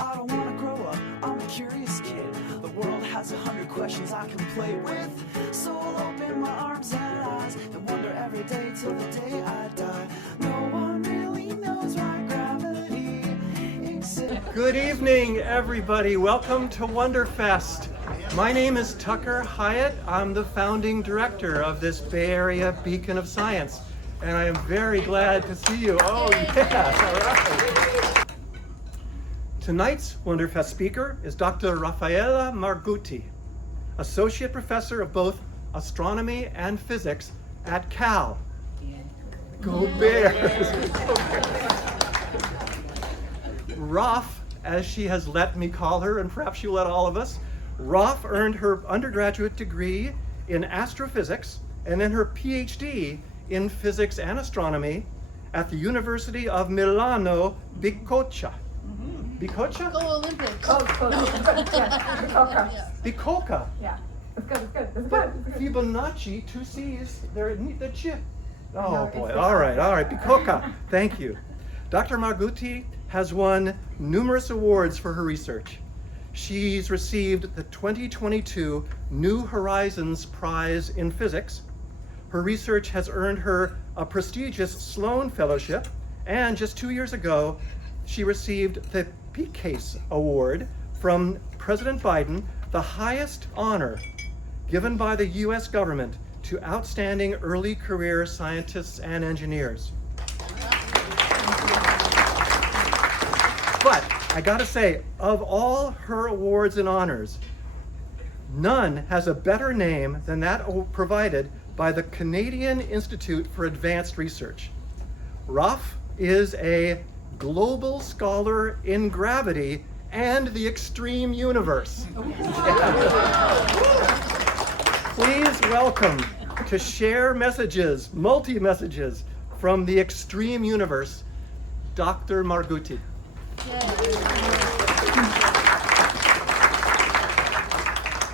I don't wanna grow up, I'm a curious kid. The world has 100 questions I can play with. So I'll open my arms and eyes and wonder every day till the day I die. No one really knows why gravity exists. Good evening, everybody. Welcome to Wonderfest. My name is Tucker Hyatt. I'm the founding director of this Bay Area beacon of science, and I am very glad to see you. Oh, yes, all right. Tonight's Wonderfest speaker is Dr. Raffaella Margutti, associate professor of both astronomy and physics at Cal. Go Bears! Raf, as she has let me call her, and perhaps she'll let all of us, Raf earned her undergraduate degree in astrophysics and then her PhD in physics and astronomy at the University of Milano Bicocca. Bicocca? Go Olympics. Bicocca. Yeah, it's good. It's good. Fibonacci, two C's, they're the chip. Oh No, boy, it's all right, Bicocca, thank you. Dr. Margutti has won numerous awards for her research. She's received the 2022 New Horizons Prize in Physics. Her research has earned her a prestigious Sloan Fellowship, and just 2 years ago, she received the Peace Award from President Biden, the highest honor given by the US government to outstanding early career scientists and engineers. But I gotta say, of all her awards and honors, none has a better name than that provided by the Canadian Institute for Advanced Research. Raf is a global scholar in gravity and the extreme universe. Please welcome to share messages, multi-messages from the extreme universe, Dr. Margutti.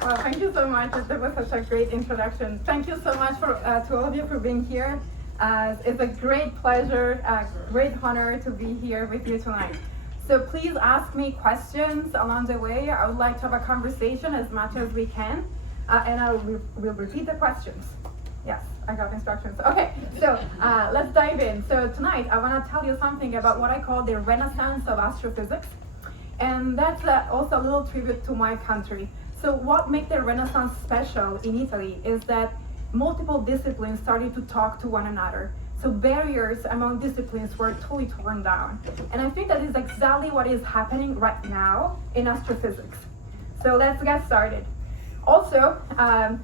Well, thank you so much. That was such a great introduction. Thank you so much to all of you for being here. It's a great pleasure, great honor to be here with you tonight. So please ask me questions along the way. I would like to have a conversation as much as we can, and I will repeat the questions. Yes, I got instructions. Okay, so let's dive in. So tonight I want to tell you something about what I call the Renaissance of astrophysics, and that's also a little tribute to my country. So what makes the Renaissance special in Italy is that multiple disciplines started to talk to one another. So barriers among disciplines were totally torn down. And I think that is exactly what is happening right now in astrophysics. So let's get started. Also, I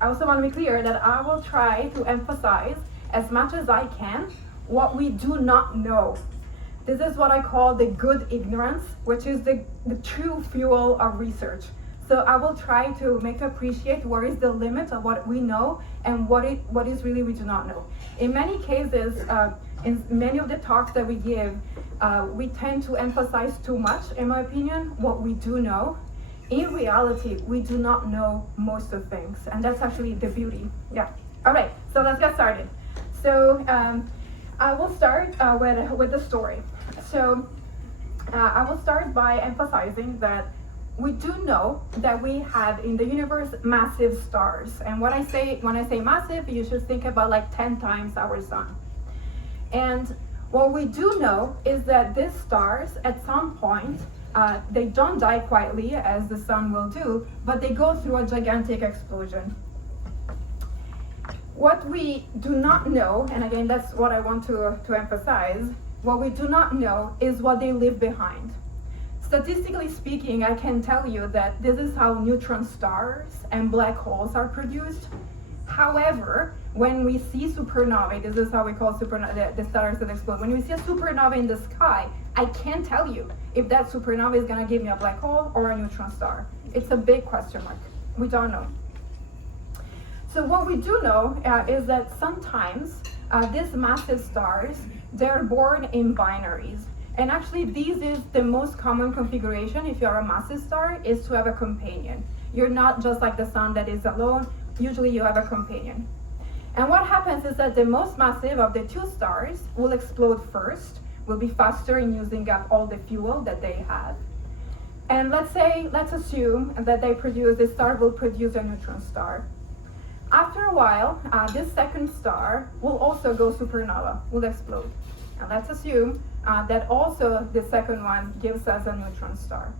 also want to be clear that I will try to emphasize as much as I can what we do not know. This is what I call the good ignorance, which is the true fuel of research. So I will try to make you appreciate where is the limit of what we know and what is really we do not know. In many cases, in many of the talks that we give, we tend to emphasize too much, in my opinion, what we do know. In reality, we do not know most of things, and that's actually the beauty. Yeah. All right, so let's get started. So I will start with the story. So I will start by emphasizing that we do know that we have in the universe massive stars. And when I say massive, you should think about like 10 times our sun. And what we do know is that these stars, at some point, they don't die quietly as the sun will do, but they go through a gigantic explosion. What we do not know, and again, that's what I want to emphasize, what we do not know is what they leave behind. Statistically speaking, I can tell you that this is how neutron stars and black holes are produced. However, when we see supernovae, this is how we call supernovae, the stars that explode. When we see a supernova in the sky, I can't tell you if that supernova is going to give me a black hole or a neutron star. It's a big question mark. We don't know. So what we do know is that sometimes these massive stars, they're born in binaries. And actually, this is the most common configuration if you're a massive star, is to have a companion. You're not just like the sun that is alone. Usually you have a companion. And what happens is that the most massive of the two stars will explode first, will be faster in using up all the fuel that they have. And let's assume that this star will produce a neutron star. After a while, this second star will also go supernova, will explode. And let's assume that also the second one gives us a neutron star.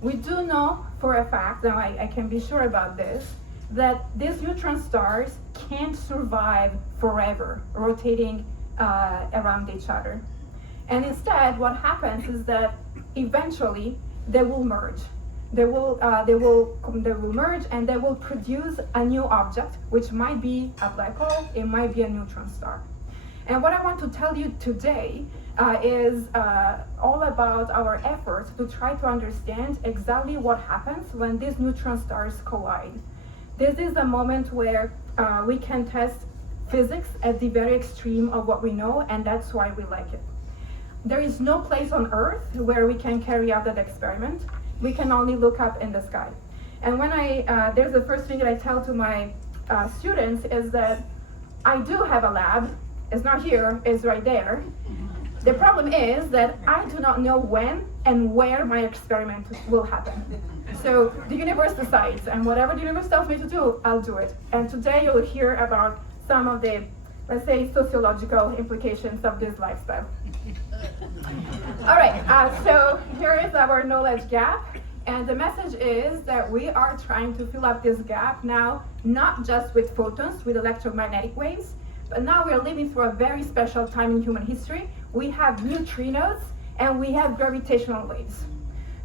We do know for a fact, now I can be sure about this, that these neutron stars can't survive forever, rotating around each other. And instead, what happens is that eventually they will merge. They will merge and they will produce a new object, which might be a black hole, it might be a neutron star. And what I want to tell you today is all about our efforts to try to understand exactly what happens when these neutron stars collide. This is a moment where we can test physics at the very extreme of what we know, and that's why we like it. There is no place on Earth where we can carry out that experiment. We can only look up in the sky. And when there's the first thing that I tell to my students is that I do have a lab. It's not here, it's right there. The problem is that I do not know when and where my experiment will happen. So the universe decides, and whatever the universe tells me to do, I'll do it. And today you'll hear about some of the, let's say, sociological implications of this lifestyle. All right, so here is our knowledge gap. And the message is that we are trying to fill up this gap now, not just with photons, with electromagnetic waves, but now we are living through a very special time in human history. We have neutrinos and we have gravitational waves.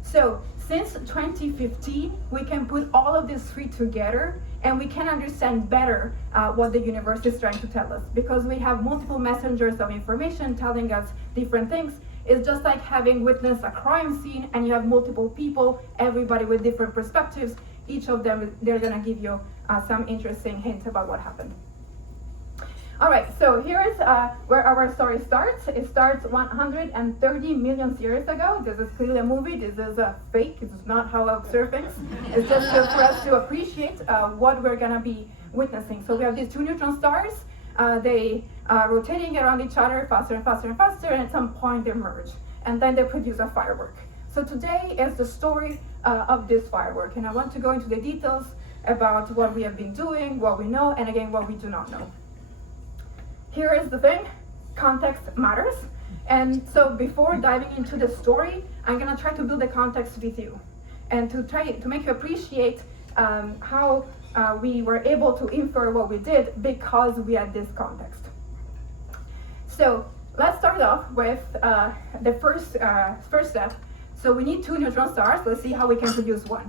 So since 2015, we can put all of these three together and we can understand better what the universe is trying to tell us, because we have multiple messengers of information telling us different things. It's just like having witnessed a crime scene and you have multiple people, everybody with different perspectives. Each of them, they're gonna give you some interesting hints about what happened. All right, so here is where our story starts. It starts 130 million years ago. This is clearly a movie. This is a fake. This is not how I observe things. It's just for us to appreciate what we're gonna be witnessing. So we have these two neutron stars. They are rotating around each other faster and faster and faster, and at some point they merge. And then they produce a firework. So today is the story of this firework. And I want to go into the details about what we have been doing, what we know, and again, what we do not know. Here is the thing, context matters. And so before diving into the story, I'm gonna try to build a context with you and to try to make you appreciate how we were able to infer what we did because we had this context. So let's start off with the first step. So we need two neutron stars. Let's see how we can produce one.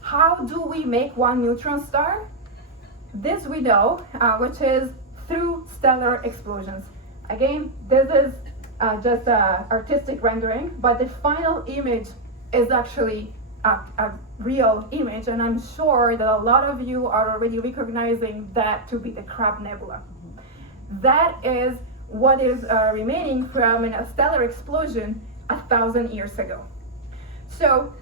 How do we make one neutron star? This we know, which is through stellar explosions. Again, this is just an artistic rendering, but the final image is actually a real image, and I'm sure that a lot of you are already recognizing that to be the Crab Nebula. That is what is remaining from a stellar explosion 1,000 years ago. So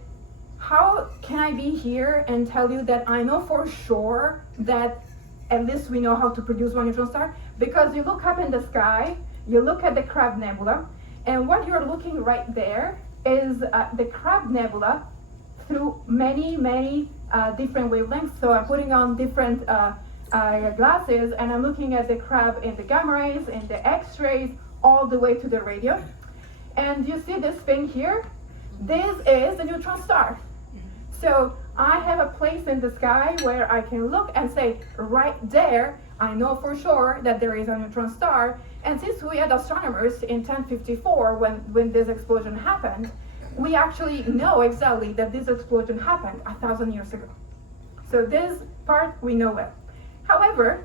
how can I be here and tell you that I know for sure that at least we know how to produce one neutron star? Because you look up in the sky, you look at the Crab Nebula, and what you're looking right there is the Crab Nebula through many different wavelengths. So I'm putting on different glasses, and I'm looking at the crab in the gamma rays, in the X-rays, all the way to the radio. And you see this thing here? This is the neutron star. So I have a place in the sky where I can look and say, right there, I know for sure that there is a neutron star. And since we had astronomers in 1054 when this explosion happened, we actually know exactly that this explosion happened 1,000 years ago. So this part we know well. However,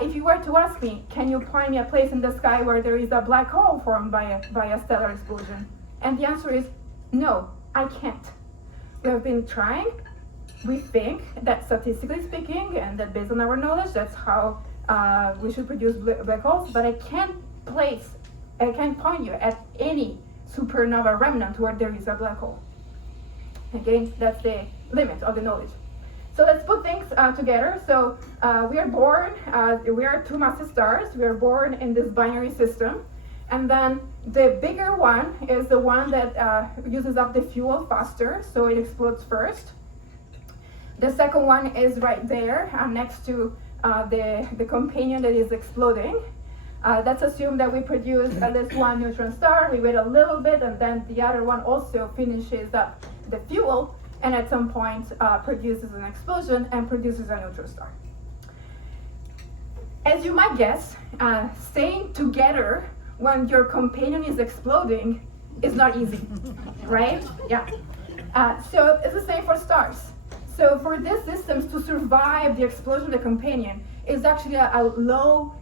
if you were to ask me, can you point me a place in the sky where there is a black hole formed by a stellar explosion? And the answer is no, I can't. We have been trying. We think that statistically speaking, and that based on our knowledge, that's how we should produce black holes, but I can't point you at any supernova remnant where there is a black hole. Again, that's the limit of the knowledge. So let's put things together. So we are born, we are two massive stars. We are born in this binary system. And then The bigger one is the one that uses up the fuel faster, so it explodes first. The second one is right there next to the companion that is exploding. Let's assume that we produce at least one neutron star. We wait a little bit, and then the other one also finishes up the fuel, and at some point produces an explosion and produces a neutron star. As you might guess, staying together when your companion is exploding is not easy, right? Yeah. So it's the same for stars. So for these systems to survive the explosion of the companion is actually a low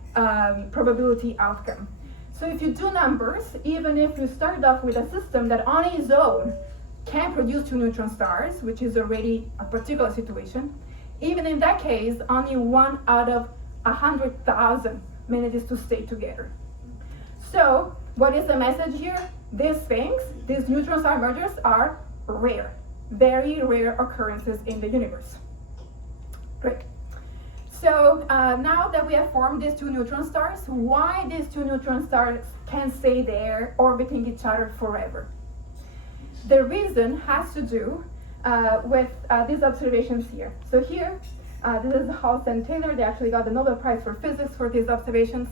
probability outcome. So if you do numbers, even if you started off with a system that on its own can produce 2 neutron stars, which is already a particular situation, even in that case, only 1 out of 100,000 manages to stay together. So what is the message here? These things, these neutron star mergers, are rare, very rare occurrences in the universe. Great. So now that we have formed these 2 neutron stars, why these 2 neutron stars can stay there orbiting each other forever? The reason has to do with these observations here. So here, this is Halse and Taylor. They actually got the Nobel Prize for Physics for these observations.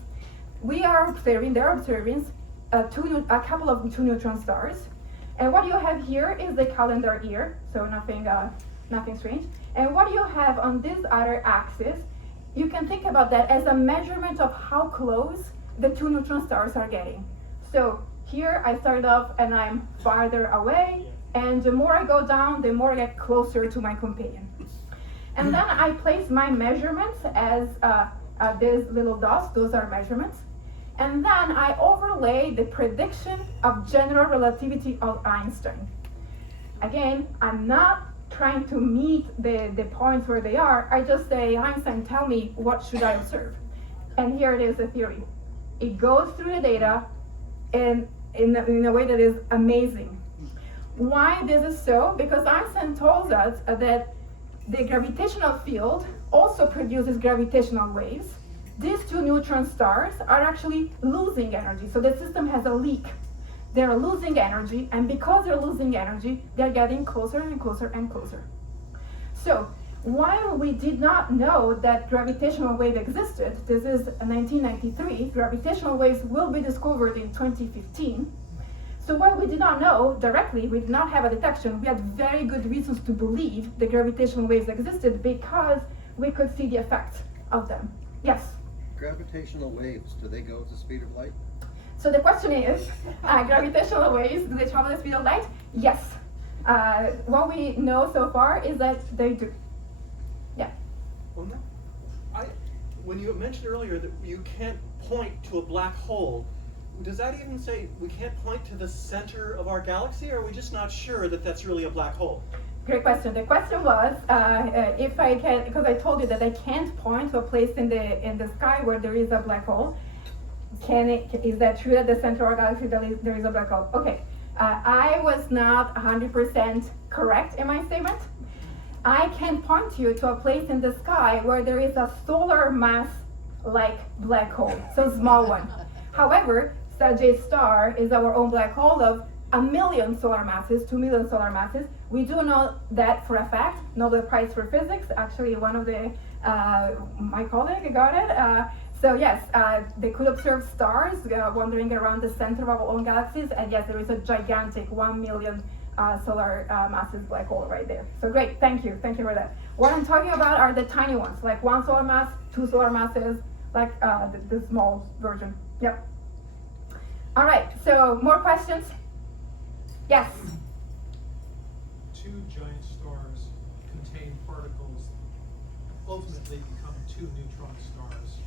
We are observing, they're observing a couple of 2 neutron stars. And what you have here is the calendar year, so nothing strange. And what you have on this other axis, you can think about that as a measurement of how close the 2 neutron stars are getting. So here I started off and I'm farther away, and the more I go down, the more I get closer to my companion. And then I place my measurements as these little dots, those are measurements. And then I overlay the prediction of general relativity of Einstein. Again, I'm not trying to meet the points where they are. I just say, Einstein, tell me what should I observe. And here it is, the theory. It goes through the data in a way that is amazing. Why this is so? Because Einstein told us that the gravitational field also produces gravitational waves. These 2 neutron stars are actually losing energy, so the system has a leak. They're losing energy, and because they're losing energy, they're getting closer and closer and closer. So while we did not know that gravitational wave existed, this is 1993, gravitational waves will be discovered in 2015. So while we did not know directly, we did not have a detection, we had very good reasons to believe the gravitational waves existed because we could see the effects of them. Yes? Gravitational waves, do they go at the speed of light? So the question is, gravitational waves, do they travel at the speed of light? Yes. What we know so far is that they do. Yeah. Well, no. When you mentioned earlier that you can't point to a black hole, does that even say we can't point to the center of our galaxy, or are we just not sure that that's really a black hole? Great question. The question was, if I can, because I told you that I can't point to a place in the sky where there is a black hole. Is that true that the center of our galaxy there is a black hole? Okay, I was not 100% correct in my statement. I can point you to a place in the sky where there is a solar mass-like black hole, so small one. However, Sagittarius star is our own black hole of 1 million solar masses, 2 million solar masses. We do know that for a fact. Nobel Prize for Physics, actually one of my colleague got it. So yes, they could observe stars wandering around the center of our own galaxies, and yes, there is a gigantic 1 million solar masses black hole right there. So great, thank you for that. What I'm talking about are the tiny ones, like 1 solar mass, 2 solar masses, like the small version. Yep. All right, so more questions? Yes? 2 giant stars contain particles ultimately become 2 neutron stars.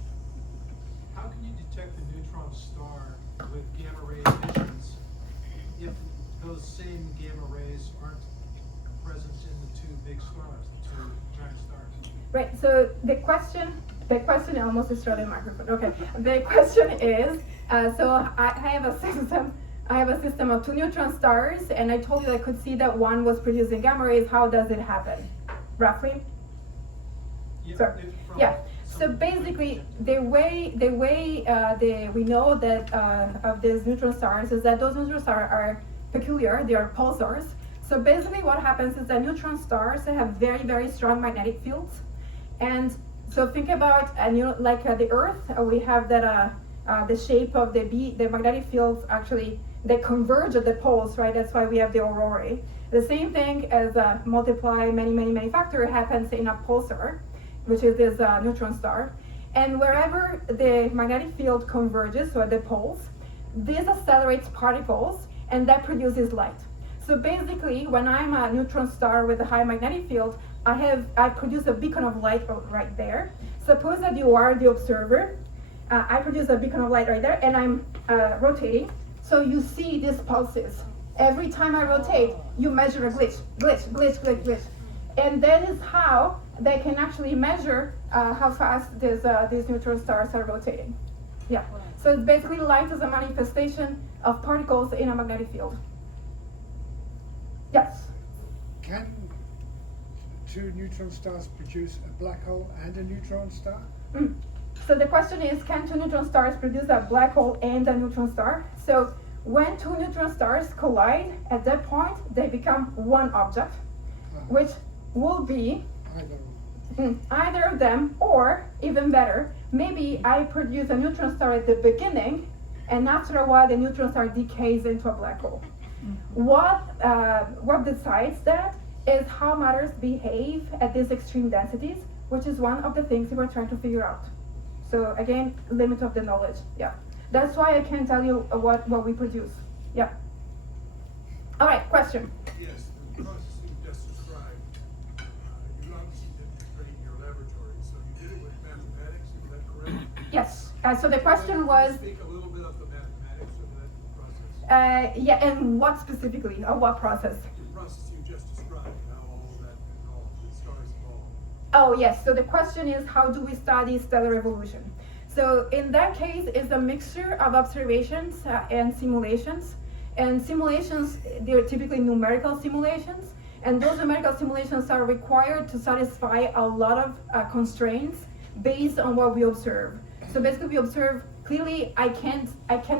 How can you detect the neutron star with gamma ray emissions if those same gamma rays aren't present in the 2 big stars, the 2 giant stars? Right, so the question I almost destroyed the microphone. Okay, the question is, so I have a system of 2 neutron stars, and I told you I could see that one was producing gamma rays. How does it happen, roughly? Yeah, Sorry. Yeah. So basically, the way we know that of these neutron stars is that those neutron stars are peculiar. They are pulsars. So basically, what happens is that neutron stars have very, very strong magnetic fields, and so think about like the Earth. We have that the shape of the magnetic fields actually they converge at the poles, right? That's why we have the aurorae. The same thing as multiply many factor happens in a pulsar, which is this neutron star. And wherever the magnetic field converges, so at the poles, this accelerates particles and that produces light. So basically, when I'm a neutron star with a high magnetic field, I produce a beacon of light right there. Suppose that you are the observer. I produce a beacon of light right there and I'm rotating. So you see these pulses. Every time I rotate, you measure a glitch. And that is how they can actually measure how fast these neutron stars are rotating. Yeah. So basically, light is a manifestation of particles in a magnetic field. Yes? Can two neutron stars produce a black hole and a neutron star? So the question is, can two neutron stars produce a black hole and a neutron star? So when two neutron stars collide, at that point, they become one object, which will be either of them, or even better, maybe I produce a neutron star at the beginning, and after a while, the neutron star decays into a black hole. What decides that is how matters behave at these extreme densities, which is one of the things we were trying to figure out. So again, limit of the knowledge. Yeah, that's why I can't tell you what we produce. Yeah. All right, question. Yes, the process you just described, you obviously didn't create in your laboratory, so you did it with mathematics, is that correct? Yes. So the question was. Speak a little bit of the mathematics of that process. Yeah, and what specifically? Or what process? The process you just described, how all that evolved, the stars evolved. Oh yes, so the question is, how do we study stellar evolution? So in that case, it's a mixture of observations and simulations. And simulations, they're typically numerical simulations. And those numerical simulations are required to satisfy a lot of constraints based on what we observe. So basically we observe, clearly I can't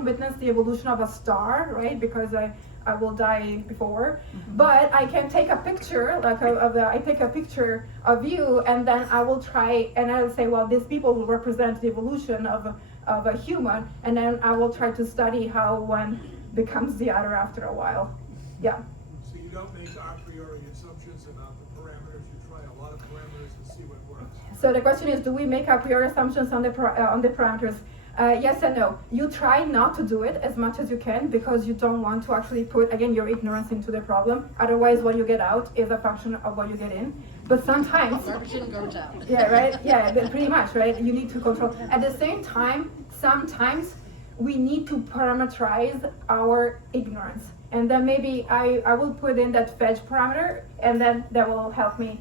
witness the evolution of a star, right? Because I will die before, but I can take a picture, like I take a picture of you, and then I will try, and I'll say, well, these people will represent the evolution of a human, and then I will try to study how one becomes the other after a while. Yeah. So you don't make a priori assumptions about the parameters, you try a lot of parameters and see what works. So the question is, do we make a priori assumptions on the parameters? Yes and no. You try not to do it as much as you can because you don't want to actually put, again, your ignorance into the problem. Otherwise, what you get out is a function of what you get in. But sometimes, garbage in, garbage out. yeah, right? Yeah, pretty much, right? You need to control. At the same time, sometimes we need to parameterize our ignorance. And then maybe I will put in that fetch parameter, and then that will help me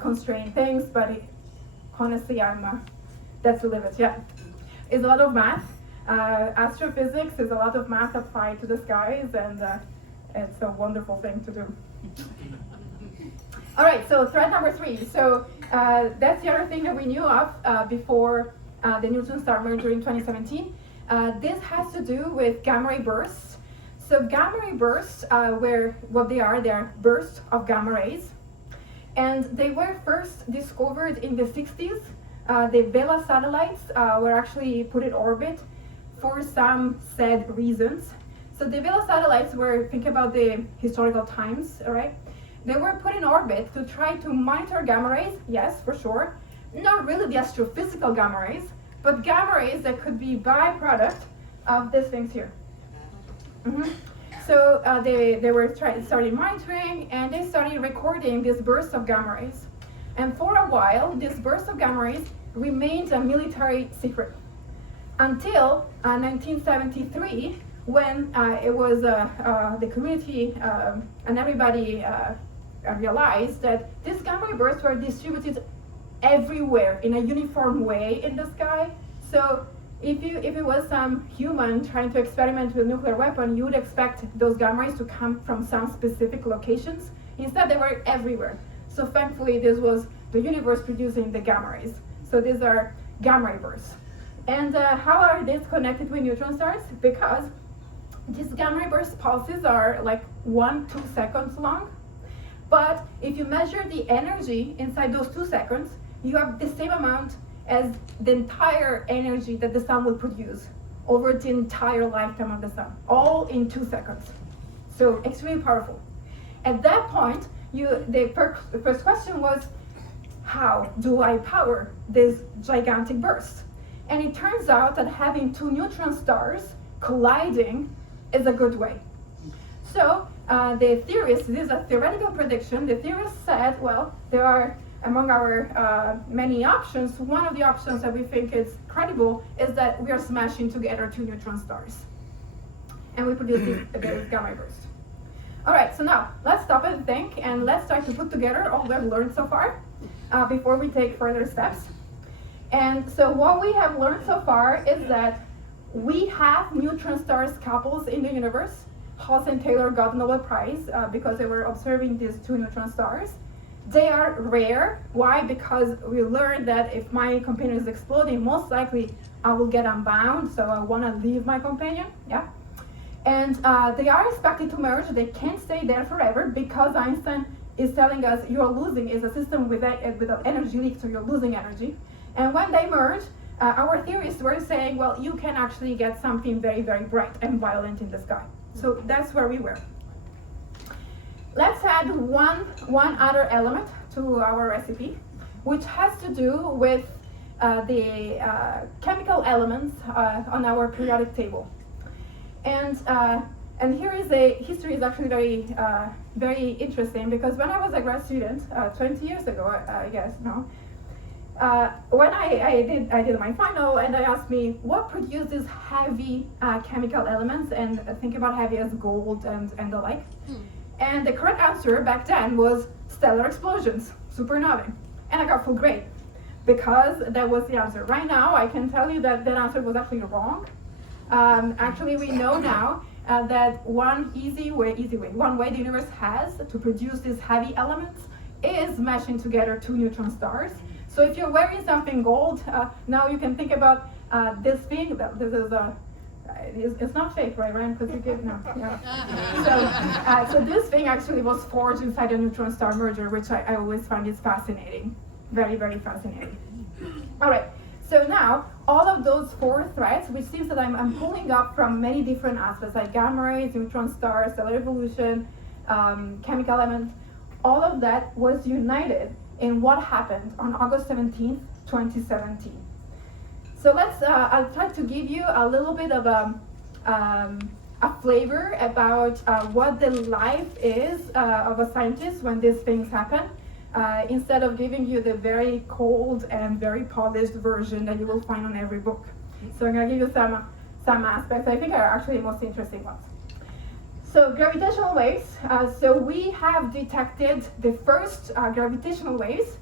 constrain things. But honestly, that's the limit, yeah. It's a lot of math. Astrophysics is a lot of math applied to the skies, and it's a wonderful thing to do. All right, so thread number 3. So that's the other thing that we knew of before the neutron star merger in 2017. This has to do with gamma ray bursts. So gamma ray bursts, they're bursts of gamma rays. And they were first discovered in the 60s. The Vela satellites were actually put in orbit for some said reasons. So the Vela satellites were, think about the historical times, all right? They were put in orbit to try to monitor gamma rays, yes, for sure. Not really the astrophysical gamma rays, but gamma rays that could be byproduct of these things here. So they were started monitoring, and they started recording these bursts of gamma rays. And for a while, this burst of gamma rays remained a military secret until 1973, when it was the community and everybody realized that these gamma ray bursts were distributed everywhere in a uniform way in the sky. So if it was some human trying to experiment with a nuclear weapon, you would expect those gamma rays to come from some specific locations. Instead, they were everywhere. So thankfully, this was the universe producing the gamma rays. So these are gamma ray bursts. And how are these connected with neutron stars? Because these gamma ray burst pulses are like 1-2 seconds long. But if you measure the energy inside those 2 seconds, you have the same amount as the entire energy that the sun will produce over the entire lifetime of the sun, all in 2 seconds. So extremely powerful. At that point, the first question was, how do I power this gigantic burst? And it turns out that having 2 neutron stars colliding is a good way. So the theorists, this is a theoretical prediction, the theorists said, well, there are, among our many options, one of the options that we think is credible is that we are smashing together 2 neutron stars. And we produce this gamma ray burst. All right, so now let's stop and think, and let's try to put together all we've learned so far before we take further steps. And so what we have learned so far is that we have neutron stars couples in the universe. Haas and Taylor got the Nobel Prize because they were observing these 2 neutron stars. They are rare. Why? Because we learned that if my companion is exploding, most likely I will get unbound, so I want to leave my companion. Yeah. And they are expected to merge. They can't stay there forever because Einstein is telling us you're losing, is a system with energy leak, so you're losing energy. And when they merge, our theorists were saying, well, you can actually get something very, very bright and violent in the sky. So that's where we were. Let's add one other element to our recipe, which has to do with the chemical elements on our periodic table. And here is history is actually very interesting, because when I was a grad student 20 years ago, I guess now, when I did my final, and they asked me what produces heavy chemical elements, and think about heavy as gold and the like. And the correct answer back then was stellar explosions, supernovae. And I got full grade because that was the answer. Right now, I can tell you that that answer was actually wrong. Actually, we know now that one way the universe has to produce these heavy elements is mashing together 2 neutron stars. So if you're wearing something gold, now you can think about this thing. This is it's not fake, right, Ryan? Because you give no. Yeah. So this thing actually was forged inside a neutron star merger, which I always find is fascinating, very, very fascinating. All right. So now, all of those 4 threads, which seems that I'm pulling up from many different aspects, like gamma rays, neutron stars, stellar evolution, chemical elements, all of that was united in what happened on August 17th, 2017. So I'll try to give you a little bit of a flavor about what the life is of a scientist when these things happen. Instead of giving you the very cold and very polished version that you will find on every book. So I'm going to give you some aspects I think are actually the most interesting ones. So gravitational waves. So we have detected the first gravitational waves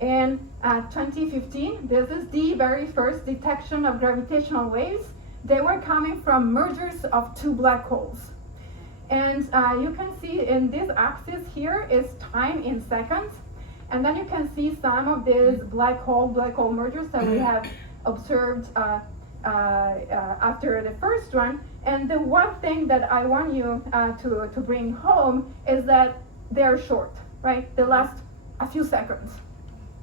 in 2015. This is the very first detection of gravitational waves. They were coming from mergers of 2 black holes. And you can see in this axis here is time in seconds. And then you can see some of these black hole mergers that we have observed after the first one. And the one thing that I want you to bring home is that they're short, right? They last a few seconds.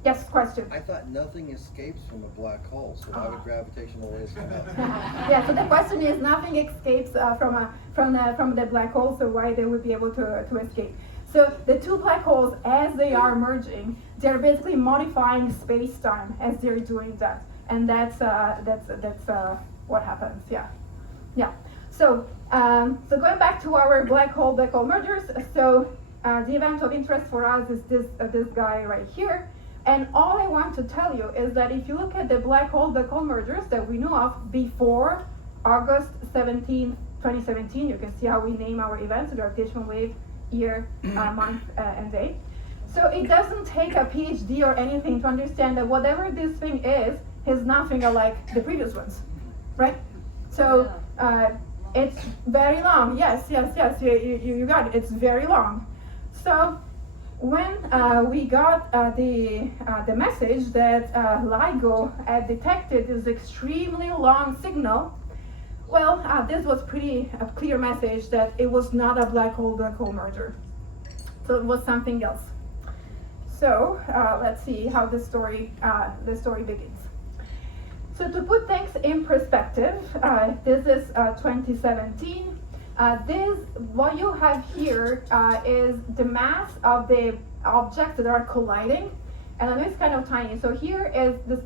Yes, question? I thought nothing escapes from a black hole, so why would gravitational waves come out? Yeah, so the question is, nothing escapes from the black hole, so why they would be able to escape? So the 2 black holes, as they are merging, they're basically modifying space-time as they're doing that, and that's what happens. Yeah. So going back to our black hole mergers. So the event of interest for us is this guy right here, and all I want to tell you is that if you look at the black hole mergers that we knew of before August 17, 2017, you can see how we name our events: gravitational wave, year, month, and day. So it doesn't take a PhD or anything to understand that whatever this thing is nothing like the previous ones, right? So it's very long. Yes, you got it. It's very long. So when we got the message that LIGO had detected this extremely long signal, well, this was pretty a clear message that it was not a black hole merger. So it was something else. So let's see how the story begins. So to put things in perspective, this is 2017. What you have here is the mass of the objects that are colliding, and I know it's kind of tiny. So here is the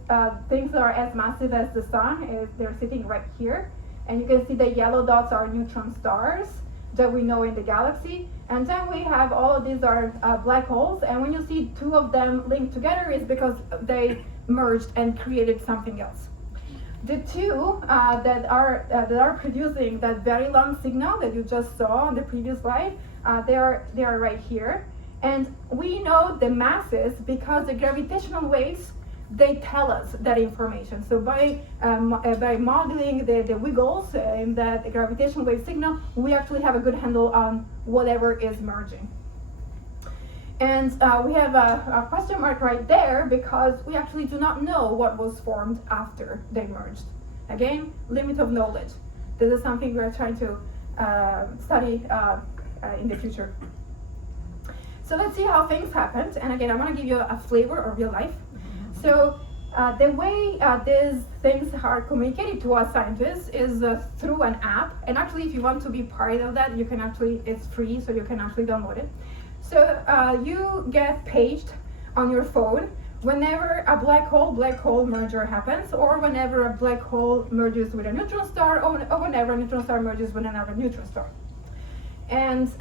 things that are as massive as the sun. They're sitting right here, and you can see the yellow dots are neutron stars that we know in the galaxy. And then we have all of these are black holes, and when you see two of them linked together, it's because they merged and created something else. The two that are producing that very long signal that you just saw on the previous slide, they are right here, and we know the masses because the gravitational waves, they tell us that information. So by modeling the wiggles in that gravitational wave signal, we actually have a good handle on whatever is merging. And we have a question mark right there because we actually do not know what was formed after they merged. Again, limit of knowledge. This is something we're trying to study in the future. So let's see how things happened. And again, I want to give you a flavor of real life. So the way these things are communicated to us scientists is through an app. And actually, if you want to be part of that, you can actually, it's free, so you can actually download it. So you get paged on your phone whenever a black hole merger happens, or whenever a black hole merges with a neutron star, or whenever a neutron star merges with another neutron star. And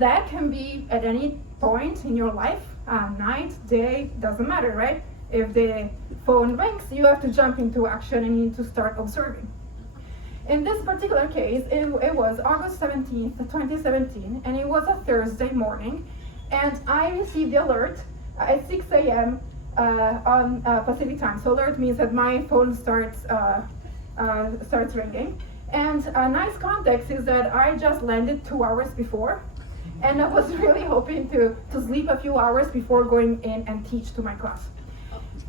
that can be at any point in your life, night, day, doesn't matter, right? If the phone rings, you have to jump into action and you need to start observing. In this particular case, it was August 17th, 2017, and it was a Thursday morning, and I received the alert at 6 a.m. On Pacific time. So alert means that my phone starts ringing. And a nice context is that I just landed 2 hours before, and I was really hoping to sleep a few hours before going in and teach to my class.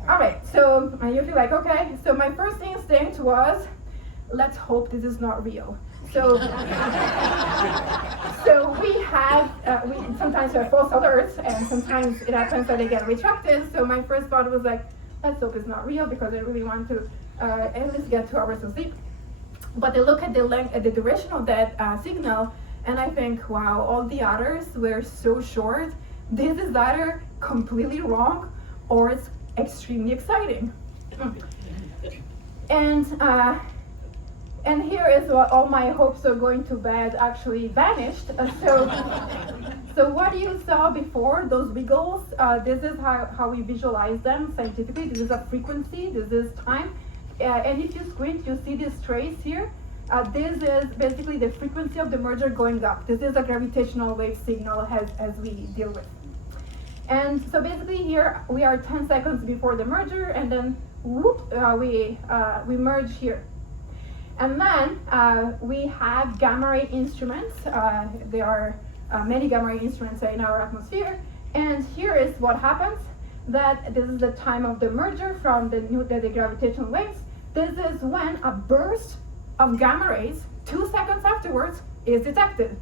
All right, so you feel like, okay, so my first instinct was, let's hope this is not real. So, so we sometimes have false alerts, and sometimes it happens that they get retracted. So my first thought was like, let's hope it's not real, because I really want to at least get 2 hours of sleep. But I look at the duration of that signal, and I think, wow, all the others were so short. This is either completely wrong, or it's extremely exciting. And here is what all my hopes of going to bed actually vanished. So what you saw before, those wiggles, this is how we visualize them scientifically. This is a frequency, this is time. And if you squint, you see this trace here. This is basically the frequency of the merger going up. This is a gravitational wave signal as we deal with. And so basically here, we are 10 seconds before the merger, and then whoop, we merge here. And then we have gamma ray instruments. There are many gamma ray instruments in our atmosphere. And here is what happens, that this is the time of the merger from the gravitational waves. This is when a burst of gamma rays, 2 seconds afterwards, is detected.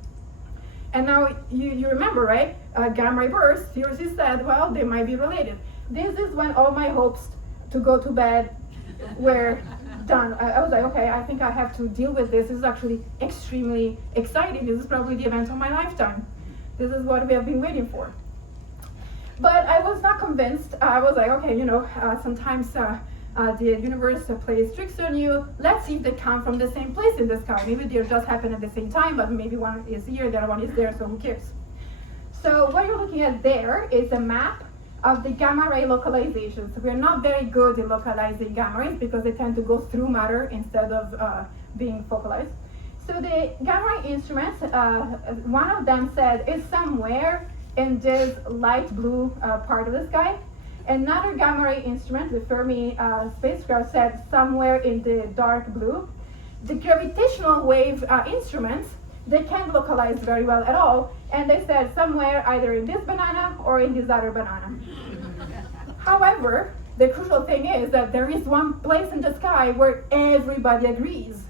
And now you remember, right? Gamma ray bursts, theorists said, well, they might be related. This is when all my hopes to go to bed were done. I was like, okay, I think I have to deal with this. This is actually extremely exciting. This is probably the event of my lifetime. This is what we have been waiting for. But I was not convinced. I was like, okay, sometimes the universe plays tricks on you. Let's see if they come from the same place in the sky. Maybe they just happen at the same time, but maybe one is here, the other one is there, so who cares? So what you're looking at there is a map of the gamma ray localizations. We're not very good in localizing gamma rays because they tend to go through matter instead of being focalized. So the gamma ray instruments, one of them said is somewhere in this light blue part of the sky. Another gamma ray instrument, the Fermi spacecraft, said somewhere in the dark blue. The gravitational wave instruments, they can't localize very well at all, And they said somewhere either in this banana or in this other banana. However, the crucial thing is that there is one place in the sky where everybody agrees.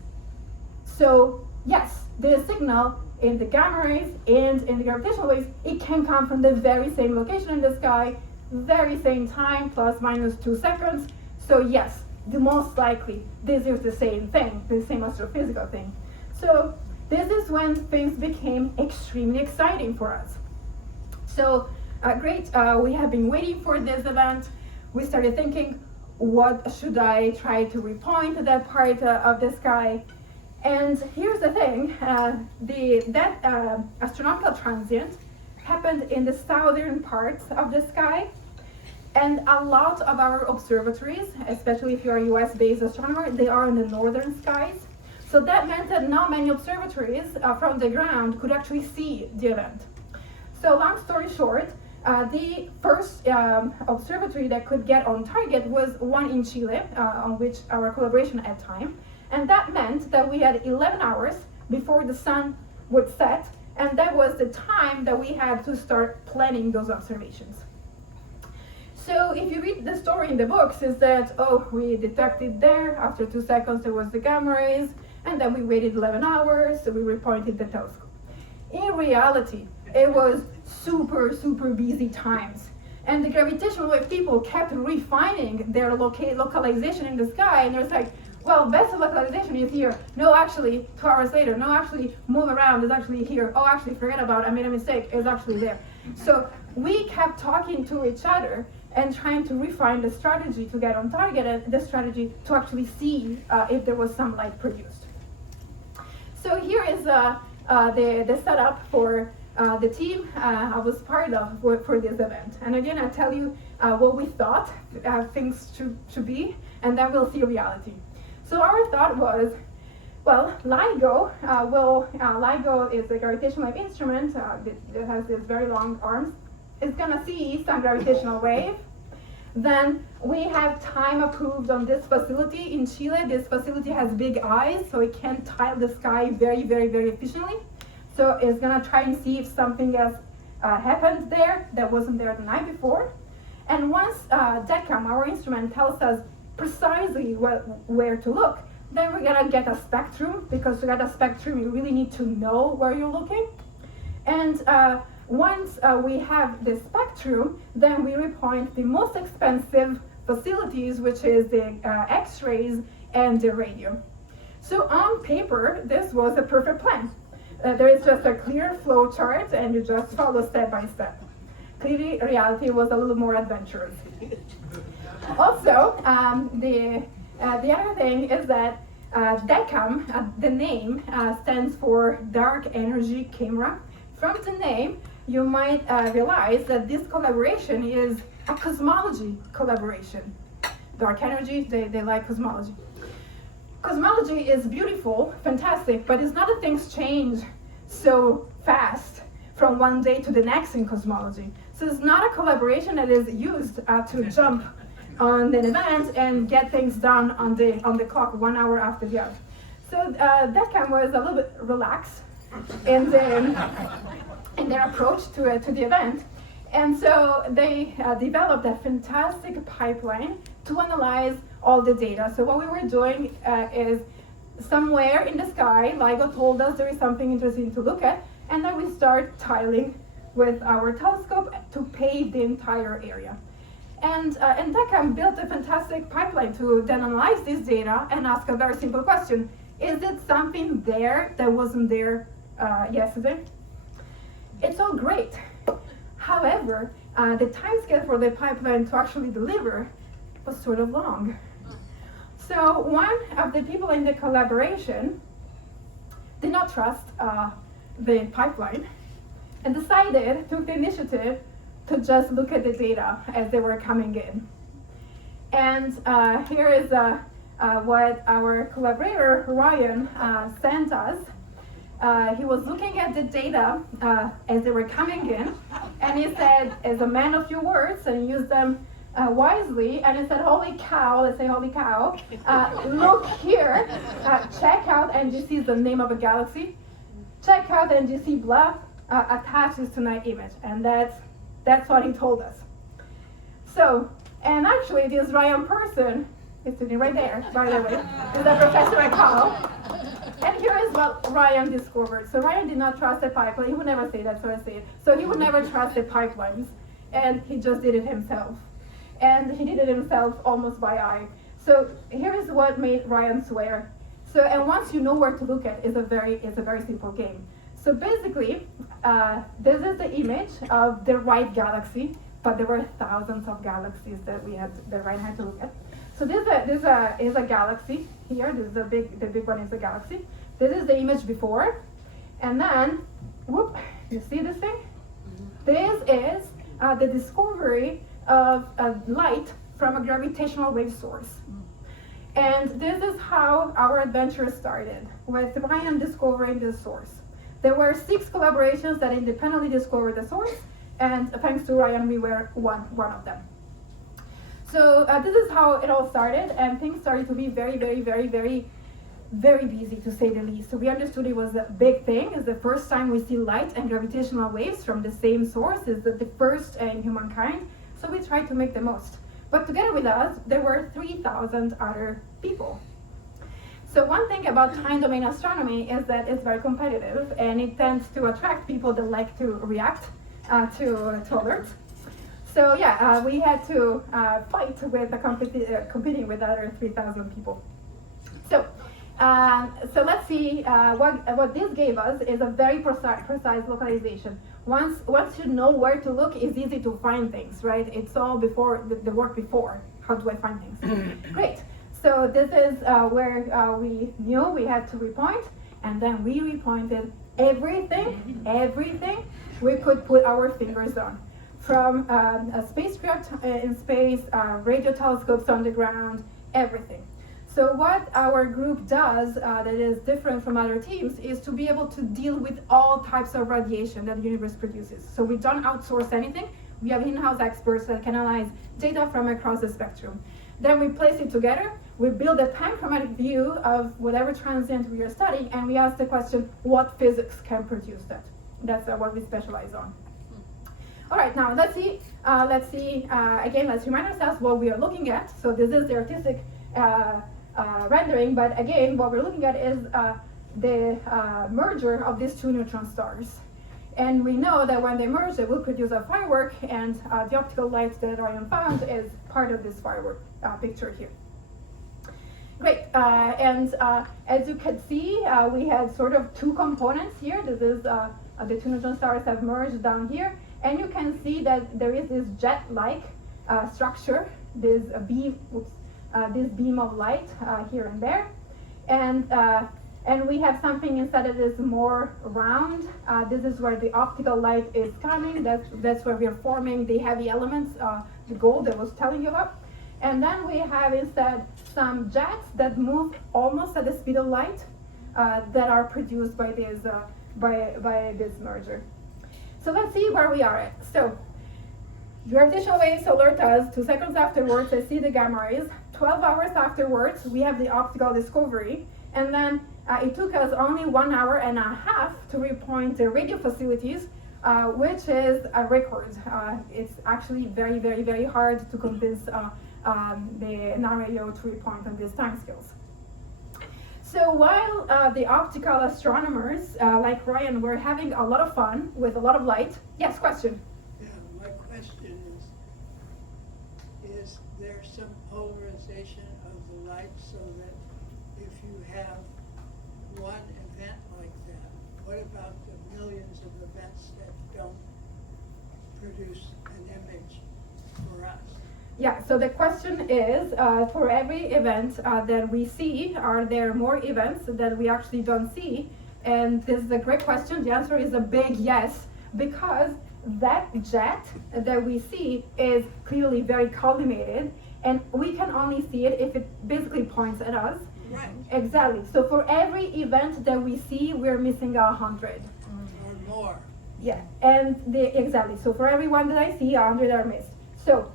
So yes, the signal in the gamma rays and in the gravitational waves, it can come from the very same location in the sky, very same time, plus minus 2 seconds. So yes, the most likely, this is the same thing, the same astrophysical thing. So this is when things became extremely exciting for us. So great, we have been waiting for this event. We started thinking, what should I try to repoint to that part of the sky? And here's the thing, that astronomical transient happened in the southern parts of the sky. And a lot of our observatories, especially if you're a US-based astronomer, they are in the northern skies. So that meant that not many observatories from the ground could actually see the event. So long story short, the first observatory that could get on target was one in Chile, on which our collaboration had time. And that meant that we had 11 hours before the sun would set, and that was the time that we had to start planning those observations. So if you read the story in the books, is that, oh, we detected there, after 2 seconds there was the gamma rays, and then we waited 11 hours, so we repointed the telescope. In reality, it was super, super busy times. And the gravitational wave people kept refining their localization in the sky, and there's like, well, best localization is here. No, actually, 2 hours later. No, actually, move around is actually here. Oh, actually, forget about it. I made a mistake. It's actually there. So we kept talking to each other and trying to refine the strategy to get on target and the strategy to actually see if there was some light produced. So here is the setup for the team I was part of for this event. And again, I'll tell you what we thought things should be, and then we'll see reality. So our thought was, well, LIGO, LIGO is a gravitational wave instrument that has these very long arms. It's gonna see some gravitational wave. Then we have time approved on this facility in Chile. This facility has big eyes, so it can tile the sky very, very, very efficiently. So it's gonna try and see if something else happened there that wasn't there the night before. And once DECAM, our instrument, tells us precisely where to look, then we're gonna get a spectrum, because to get a spectrum, you really need to know where you're looking. And once we have the spectrum, then we repoint the most expensive facilities, which is the X-rays and the radio. So on paper, this was a perfect plan. There is just a clear flow chart, and you just follow step by step. Clearly, reality was a little more adventurous. Also, the other thing is that DECAM, the name stands for Dark Energy Camera. From the name, you might realize that this collaboration is a cosmology collaboration. Dark energy, they like cosmology. Cosmology is beautiful, fantastic, but it's not that things change so fast from one day to the next in cosmology. So it's not a collaboration that is used to jump on an event and get things done on the clock 1 hour after the other. So DECAM was a little bit relaxed in their approach to the event. And so they developed a fantastic pipeline to analyze all the data. So what we were doing is somewhere in the sky, LIGO told us there is something interesting to look at, and then we start tiling with our telescope to pave the entire area. And DECAM built a fantastic pipeline to then analyze this data and ask a very simple question. Is it something there that wasn't there yesterday? It's all great. However, the time scale for the pipeline to actually deliver was sort of long. So one of the people in the collaboration did not trust the pipeline and took the initiative to just look at the data as they were coming in. And here is what our collaborator, Ryan, sent us. He was looking at the data as they were coming in, and he said, as a man of few words, and he used them wisely, and he said, holy cow, let's say holy cow, look here, check out NGC is the name of a galaxy, check out NGC blah, attaches to that image, and that's what he told us. So, and actually this Ryan person is sitting right there, by the way, is the professor at Cal. And here is what Ryan discovered. So Ryan did not trust the pipeline. He would never say that, so I say it. So he would never trust the pipelines, and he just did it himself. And he did it himself almost by eye. So here is what made Ryan swear. So, and once you know where to look at, it's a very simple game. So basically, this is the image of the right galaxy, but there were thousands of galaxies that Ryan had to look at. So this is a galaxy here. This is the big one is a galaxy. This is the image before, and then, whoop, you see this thing? This is the discovery of light from a gravitational wave source. And this is how our adventure started, with Ryan discovering this source. There were 6 collaborations that independently discovered the source, and thanks to Ryan, we were one of them. So this is how it all started, and things started to be very, very, very, very, very busy, to say the least. So we understood it was a big thing. It's the first time we see light and gravitational waves from the same source. It's the first in humankind. So we tried to make the most. But together with us, there were 3,000 other people. So one thing about time domain astronomy is that it's very competitive, and it tends to attract people that like to react to alerts. So yeah, we had to fight with competing with other 3,000 people. So let's see, what this gave us is a very precise localization. Once you know where to look, it's easy to find things, right? It's all before the work before. How do I find things? Great. So this is where we knew we had to repoint, and then we repointed everything we could put our fingers on. From a spacecraft in space, radio telescopes on the ground, everything. So what our group does that is different from other teams is to be able to deal with all types of radiation that the universe produces. So we don't outsource anything. We have in-house experts that can analyze data from across the spectrum. Then we place it together. We build a panchromatic view of whatever transient we are studying, and we ask the question, what physics can produce that? That's what we specialize on. All right, now let's see, again, let's remind ourselves what we are looking at. So this is the artistic rendering, but again, what we're looking at is the merger of these 2 neutron stars. And we know that when they merge, they will produce a firework, and the optical light that Ryan found is part of this firework picture here. Great, and as you can see, we had sort of 2 components here. This is the 2 neutron stars have merged down here, and you can see that there is this jet-like structure, this beam of light here and there, and we have something instead that is more round. This is where the optical light is coming. That's where we are forming the heavy elements, the gold that I was telling you about. And then we have instead some jets that move almost at the speed of light that are produced by this by this merger. So let's see where we are at. So gravitational waves alert us 2 seconds afterwards. I see the gamma rays. 12 hours afterwards, we have the optical discovery, and then it took us only 1 hour and a half to repoint the radio facilities, which is a record. It's actually very, very, very hard to convince the non-radio to repoint on these timescales. So while the optical astronomers, like Ryan, were having a lot of fun with a lot of light. Yes, question? Yeah, my question is there some polarization of the light so that if you have one event like that, what about the millions of events that don't produce an image for us? Yeah, so the question is, for every event that we see, are there more events that we actually don't see? And this is a great question. The answer is a big yes, because that jet that we see is clearly very collimated, and we can only see it if it basically points at us. Right. Exactly. So for every event that we see, we're missing 100. Or more. Yeah, and exactly. So for every one that I see, 100 are missed. So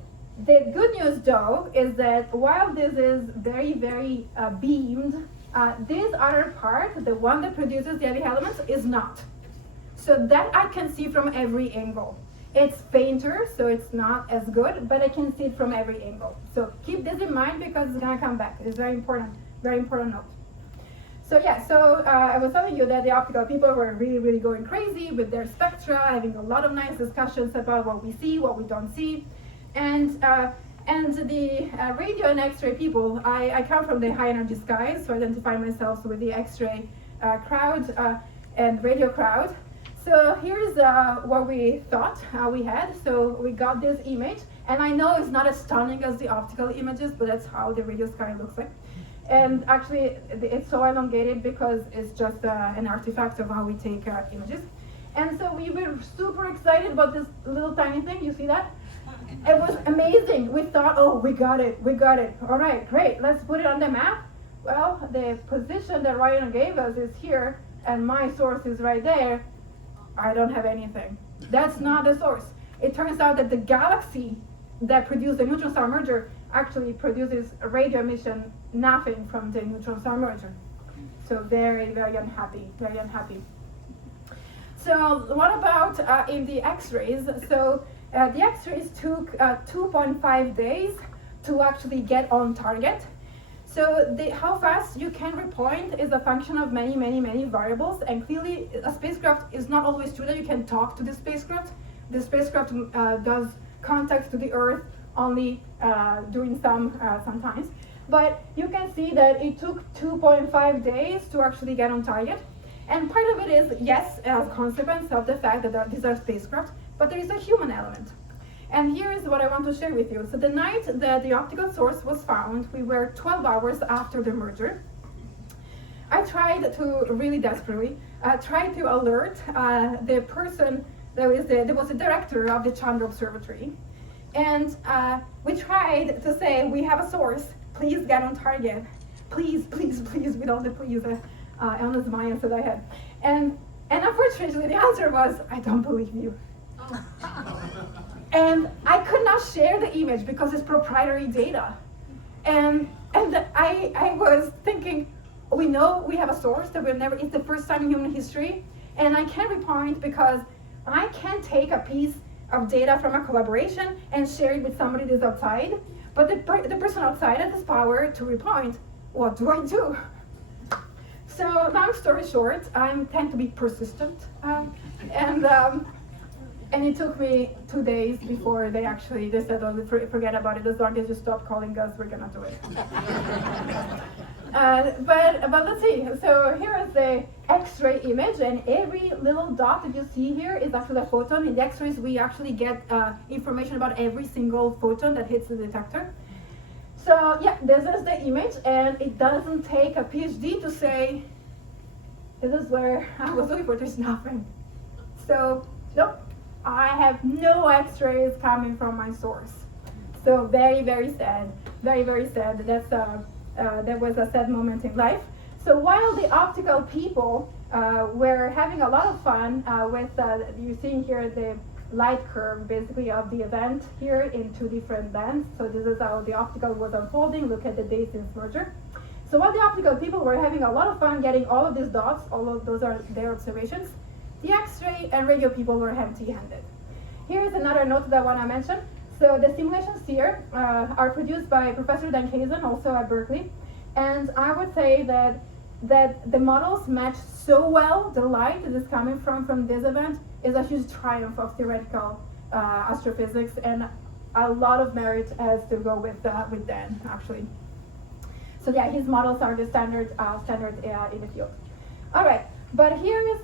the good news, though, is that while this is very, very beamed, this other part, the one that produces the heavy elements, is not. So that I can see from every angle. It's fainter, so it's not as good, but I can see it from every angle. So keep this in mind because it's gonna come back. It's very important note. So yeah, I was telling you that the optical people were really going crazy with their spectra, having a lot of nice discussions about what we see, what we don't see. And the radio and X-ray people, I come from the high energy skies, so I identify myself with the X-ray crowd and radio crowd. So here's what we thought we had. So we got this image, and I know it's not as stunning as the optical images, but that's how the radio sky looks like. And actually, it's so elongated because it's just an artifact of how we take images. And so we were super excited about this little tiny thing. You see that? It was amazing. We thought, oh, we got it. All right, great. Let's put it on the map. Well, the position that Ryan gave us is here, and my source is right there. I don't have anything. That's not the source. It turns out that the galaxy that produced the neutron star merger actually produces a radio emission nothing from the neutron star merger. So very unhappy. So what about in the X-rays? So the X-rays took 2.5 days to actually get on target. So how fast you can repoint is a function of many variables, and clearly a spacecraft is not always true that you can talk to the spacecraft. The spacecraft does contact to the Earth only during sometimes. But you can see that it took 2.5 days to actually get on target. And part of it is, yes, as a consequence of the fact that these are spacecraft, but there is a human element. And here is what I want to share with you. So the night that the optical source was found, we were 12 hours after the merger. I tried to, really desperately, try to alert the person that was the director of the Chandra Observatory. And we tried to say, we have a source, please get on target. Please, with all the please on the smiles that I had. And unfortunately, the answer was, I don't believe you. And I could not share the image because it's proprietary data. And I was thinking, we know we have a source that we've never, it's the first time in human history, and I can't repoint because I can't take a piece of data from a collaboration and share it with somebody that's outside, but the person outside has this power to repoint. What do I do? So long story short, I tend to be persistent, and it took me 2 days before they said, oh, forget about it, as long as you stop calling us, we're gonna do it. But let's see, so here is the X-ray image, and every little dot that you see here is actually a photon. In the X-rays, we actually get information about every single photon that hits the detector. So yeah, this is the image, and it doesn't take a PhD to say, this is where I was looking for, there's nothing. So, nope. I have no X-rays coming from my source. So very sad. Very sad. That was a sad moment in life. So while the optical people were having a lot of fun with, you're seeing here the light curve basically of the event here in 2 different bands. So this is how the optical was unfolding. Look at the days since merger. So while the optical people were having a lot of fun getting all of these dots, all of those are their observations, the X-ray and radio people were empty-handed. Here is another note that I want to mention. So the simulations here are produced by Professor Dan Kazan, also at Berkeley. And I would say that the models match so well the light that is coming from this event is a huge triumph of theoretical astrophysics, and a lot of merit has to go with Dan, actually. So yeah, his models are the standard in the field. All right. But here is,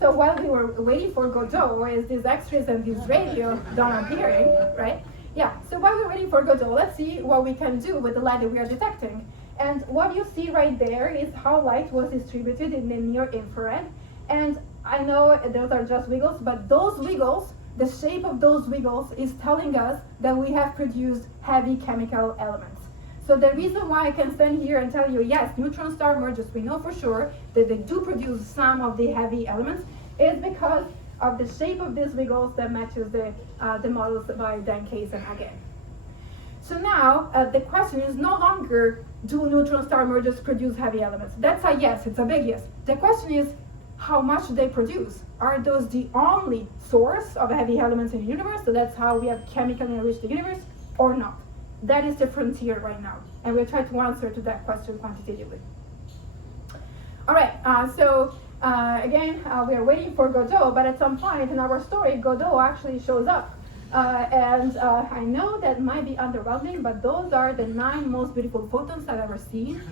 so while we were waiting for Godot, is these X-rays and this radio not appearing, right? Yeah, so while we're waiting for Godot, let's see what we can do with the light that we are detecting. And what you see right there is how light was distributed in the near infrared. And I know those are just wiggles, but those wiggles, the shape of those wiggles is telling us that we have produced heavy chemical elements. So the reason why I can stand here and tell you, yes, neutron star mergers, we know for sure that they do produce some of the heavy elements, is because of the shape of these wiggles that matches the models by Dan Kazan again. So now, the question is no longer, do neutron star mergers produce heavy elements? That's a yes, it's a big yes. The question is, how much do they produce? Are those the only source of heavy elements in the universe? So that's how we have chemically enriched the universe, or not? That is the frontier right now, and we'll try to answer to that question quantitatively. All right, again, we are waiting for Godot, but at some point in our story, Godot actually shows up. I know that might be underwhelming, but those are the 9 most beautiful photons I've ever seen.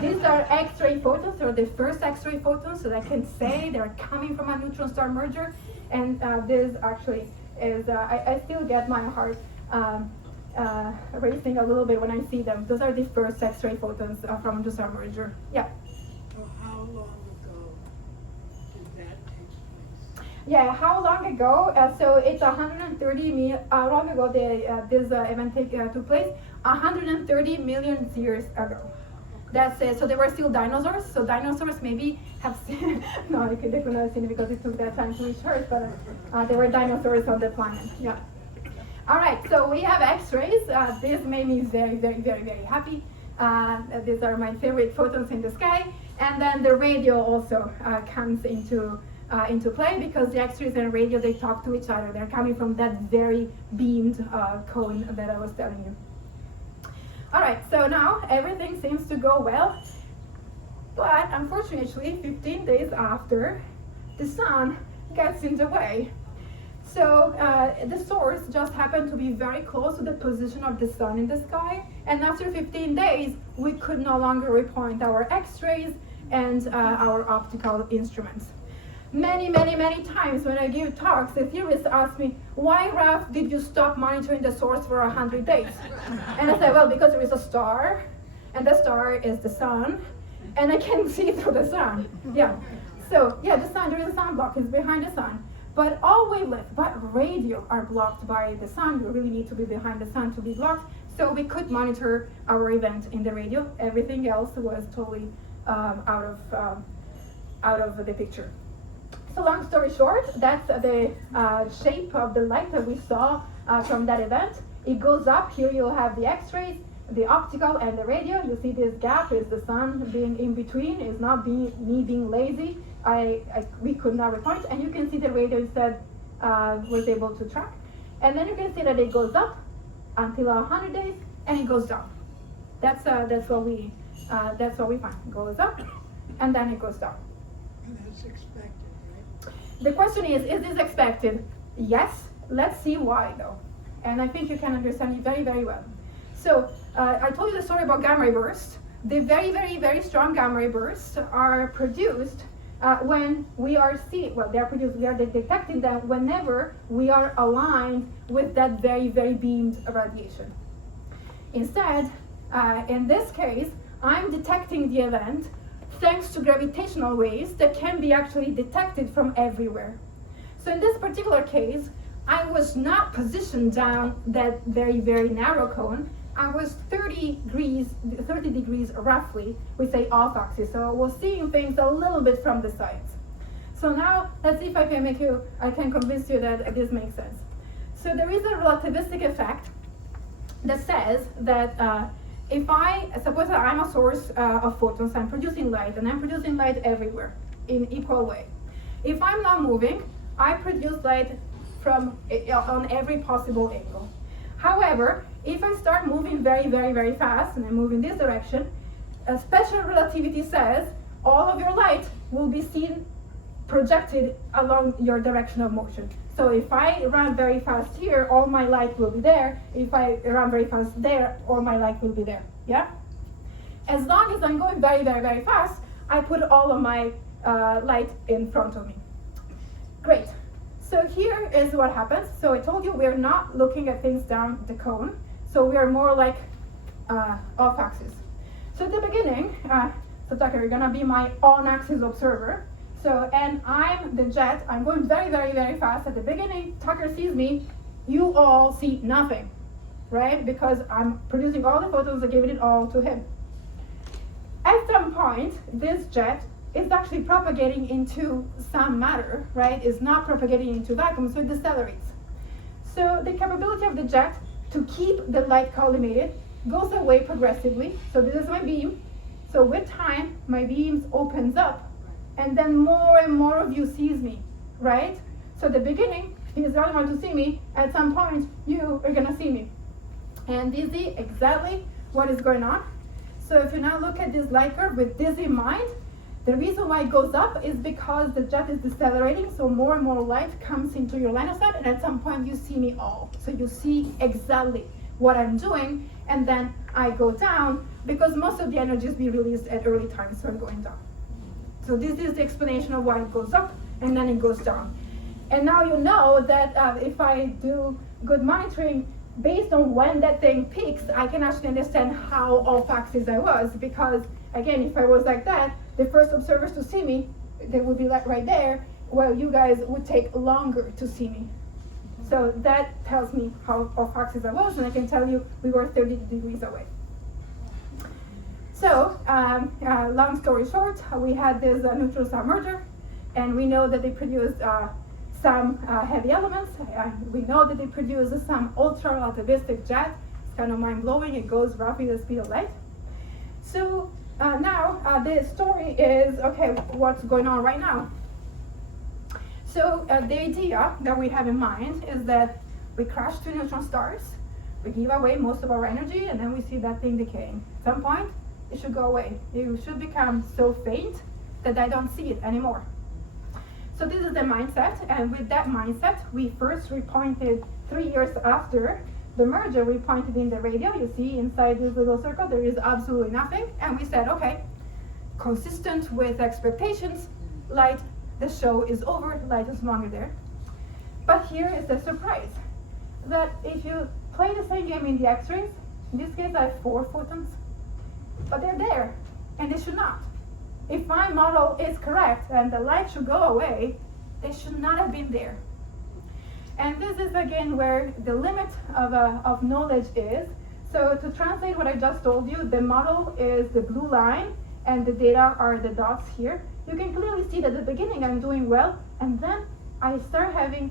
These are X-ray photons. They're the first X-ray photons, so I can say they're coming from a neutron star merger. And this actually is, I still get my heart racing a little bit when I see them. Those are the first X-ray photons from a neutron star merger. Yeah. So how long ago did that take place? Yeah, how long ago? So it's 130 million. How long ago this event took place? 130 million years ago. That's it. So there were still dinosaurs. So dinosaurs maybe have seen. No, they could not have seen it because it took that time to reach Earth. But there were dinosaurs on the planet. Yeah. All right. So we have X-rays. This made me very, very, very, very happy. These are my favorite photons in the sky. And then the radio also comes into play, because the X-rays and radio, they talk to each other. They're coming from that very beamed cone that I was telling you. All right, so now everything seems to go well, but unfortunately 15 days after, the sun gets in the way. So the source just happened to be very close to the position of the sun in the sky, and after 15 days we could no longer repoint our X-rays and our optical instruments. Many times when I give talks, the theorists ask me, why, Raf, did you stop monitoring the source for 100 days? And I say, well, because there is a star, and the star is the sun, and I can see through the sun. Yeah. So, yeah, the sun, there is a sun block, it's behind the sun. But all wavelengths, but radio are blocked by the sun. You really need to be behind the sun to be blocked. So we could monitor our event in the radio. Everything else was totally out of the picture. So long story short, that's the shape of the light that we saw from that event. It goes up. Here you'll have the X-rays, the optical, and the radio. You see this gap is the sun being in between. It's not me being lazy. We could not repoint. And you can see the radio instead was able to track. And then you can see that it goes up until 100 days, and it goes down. That's what we find. It goes up, and then it goes down. And that's expected, right? The question is this expected? Yes. Let's see why, though. And I think you can understand it very, very well. So I told you the story about gamma ray bursts. The very, very, very strong gamma ray bursts are produced when we are we are detecting them whenever we are aligned with that very, very beamed radiation. Instead, in this case, I'm detecting the event thanks to gravitational waves that can be actually detected from everywhere. So in this particular case, I was not positioned down that very, very narrow cone. I was 30 degrees roughly, we say off axis. So I was seeing things a little bit from the sides. So now let's see if I can convince you that this makes sense. So there is a relativistic effect that says that suppose that I'm a source of photons, I'm producing light, and I'm producing light everywhere in equal way. If I'm not moving, I produce light on every possible angle. However, if I start moving very, very, very fast, and I move in this direction, special relativity says all of your light will be seen projected along your direction of motion. So if I run very fast here, all my light will be there. If I run very fast there, all my light will be there. Yeah? As long as I'm going very, very, very fast, I put all of my light in front of me. Great. So here is what happens. So I told you we're not looking at things down the cone. So we are more like off axis. So at the beginning, so Tucker, you're gonna be my on axis observer. So, and I'm the jet, I'm going very, very, very fast. At the beginning, Tucker sees me, you all see nothing, right? Because I'm producing all the photons and giving it all to him. At some point, this jet is actually propagating into some matter, right? It's not propagating into vacuum, so it decelerates. So the capability of the jet to keep the light collimated goes away progressively. So this is my beam. So with time, my beam opens up, and then more and more of you sees me. right? So the beginning, he's the only one to see me. At some point, you are gonna see me. And this is exactly what is going on. So if you now look at this light curve with this in mind, the reason why it goes up is because the jet is decelerating, so more and more light comes into your line of sight, and at some point you see me all. So you see exactly what I'm doing, and then I go down because most of the energy is being released at early times, so I'm going down. So this is the explanation of why it goes up and then it goes down. And now you know that if I do good monitoring based on when that thing peaks, I can actually understand how off axis I was, because again, if I was like that, the first observers to see me, they would be like right there, while you guys would take longer to see me. So that tells me how off axis I was, and I can tell you we were 30 degrees away. So, long story short, we had this neutron star merger, and we know that they produced some heavy elements. We know that they produce some ultra-relativistic jet. It's kind of mind-blowing. It goes roughly the speed of light. So now the story is, okay, what's going on right now? So the idea that we have in mind is that we crash two neutron stars, we give away most of our energy, and then we see that thing decaying. At some point, it should go away. It should become so faint that I don't see it anymore. So this is the mindset, and with that mindset, we first repointed 3 years after the merger, we pointed in the radio. You see inside this little circle, there is absolutely nothing. And we said, okay, consistent with expectations, light, the show is over, light is no longer there. But here is the surprise, that if you play the same game in the X-rays, in this case I have 4 photons, but they're there, and they should not. If my model is correct and the light should go away, they should not have been there. And this is again where the limit of knowledge is. So to translate what I just told you, the model is the blue line and the data are the dots here. You can clearly see that at the beginning I'm doing well, and then I start having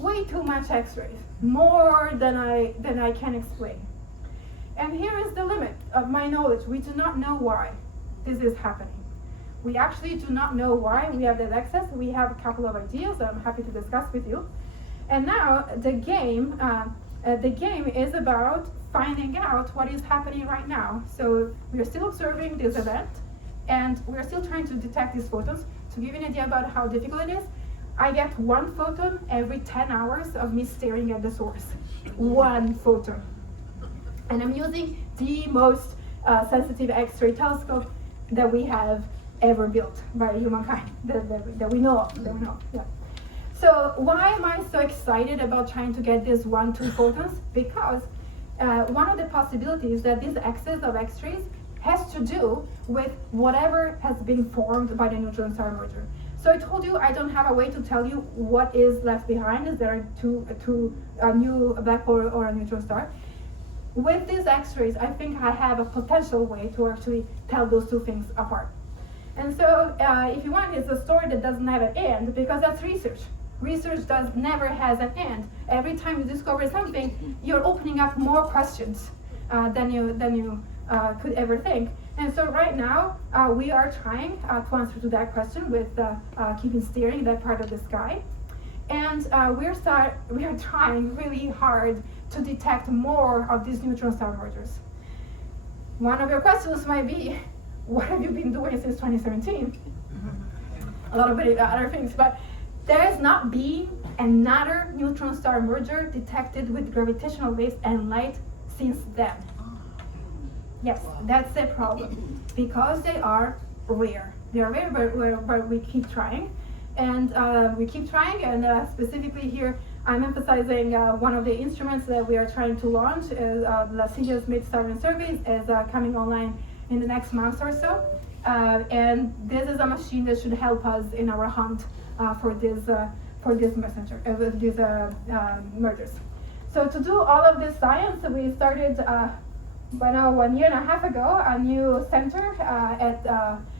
way too much X-rays, more than I can explain. And here is the limit of my knowledge. We do not know why this is happening. We actually do not know why we have that excess. We have a couple of ideas that I'm happy to discuss with you. And now the game is about finding out what is happening right now. So we are still observing this event, and we're still trying to detect these photons. To give you an idea about how difficult it is, I get 1 photon every 10 hours of me staring at the source. 1 photon. And I'm using the most sensitive X-ray telescope that we have ever built by humankind, that we know of. Yeah. So why am I so excited about trying to get these 1-2 photons? Because one of the possibilities that this excess of X-rays has to do with whatever has been formed by the neutron star merger. So I told you I don't have a way to tell you what is left behind. Is there a new black hole or a neutron star? With these X-rays, I think I have a potential way to actually tell those two things apart. And so, if you want, it's a story that doesn't have an end, because that's research. Research never has an end. Every time you discover something, you're opening up more questions than you could ever think. And so right now, we are trying to answer to that question with keeping steering that part of the sky. And we are trying really hard to detect more of these neutron star mergers. One of your questions might be, what have you been doing since 2017? A lot of other things, but there has not been another neutron star merger detected with gravitational waves and light since then. Yes, that's the problem, because they are rare. They are rare, but we keep trying. And specifically here, I'm emphasizing one of the instruments that we are trying to launch is the Sirius Mid-Siren Surveys is coming online in the next month or so. And this is a machine that should help us in our hunt for these mergers. So to do all of this science, we started by now 1.5 years ago a new center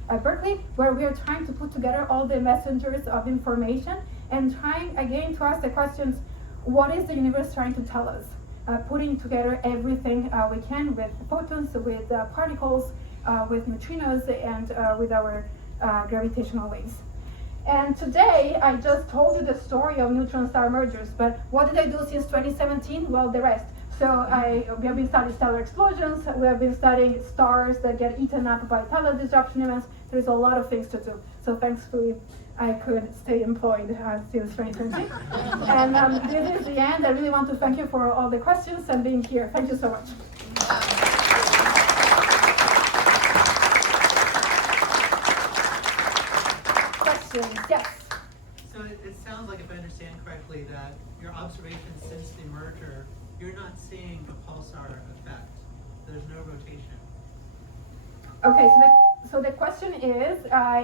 at Berkeley, where we are trying to put together all the messengers of information and trying again to ask the questions: what is the universe trying to tell us? Putting together everything we can with photons, with particles, with neutrinos, and with our gravitational waves. And today, I just told you the story of neutron star mergers, but what did I do since 2017? Well, the rest. So we have been studying stellar explosions, we have been studying stars that get eaten up by teledisruption events. There's a lot of things to do. So thankfully, I could stay employed since 2017. And this is the end. I really want to thank you for all the questions and being here. Thank you so much. Questions? Yes. So it sounds like, if I understand correctly, that your observations since the merger, you're not seeing a pulsar effect. There's no rotation. Okay, so the question is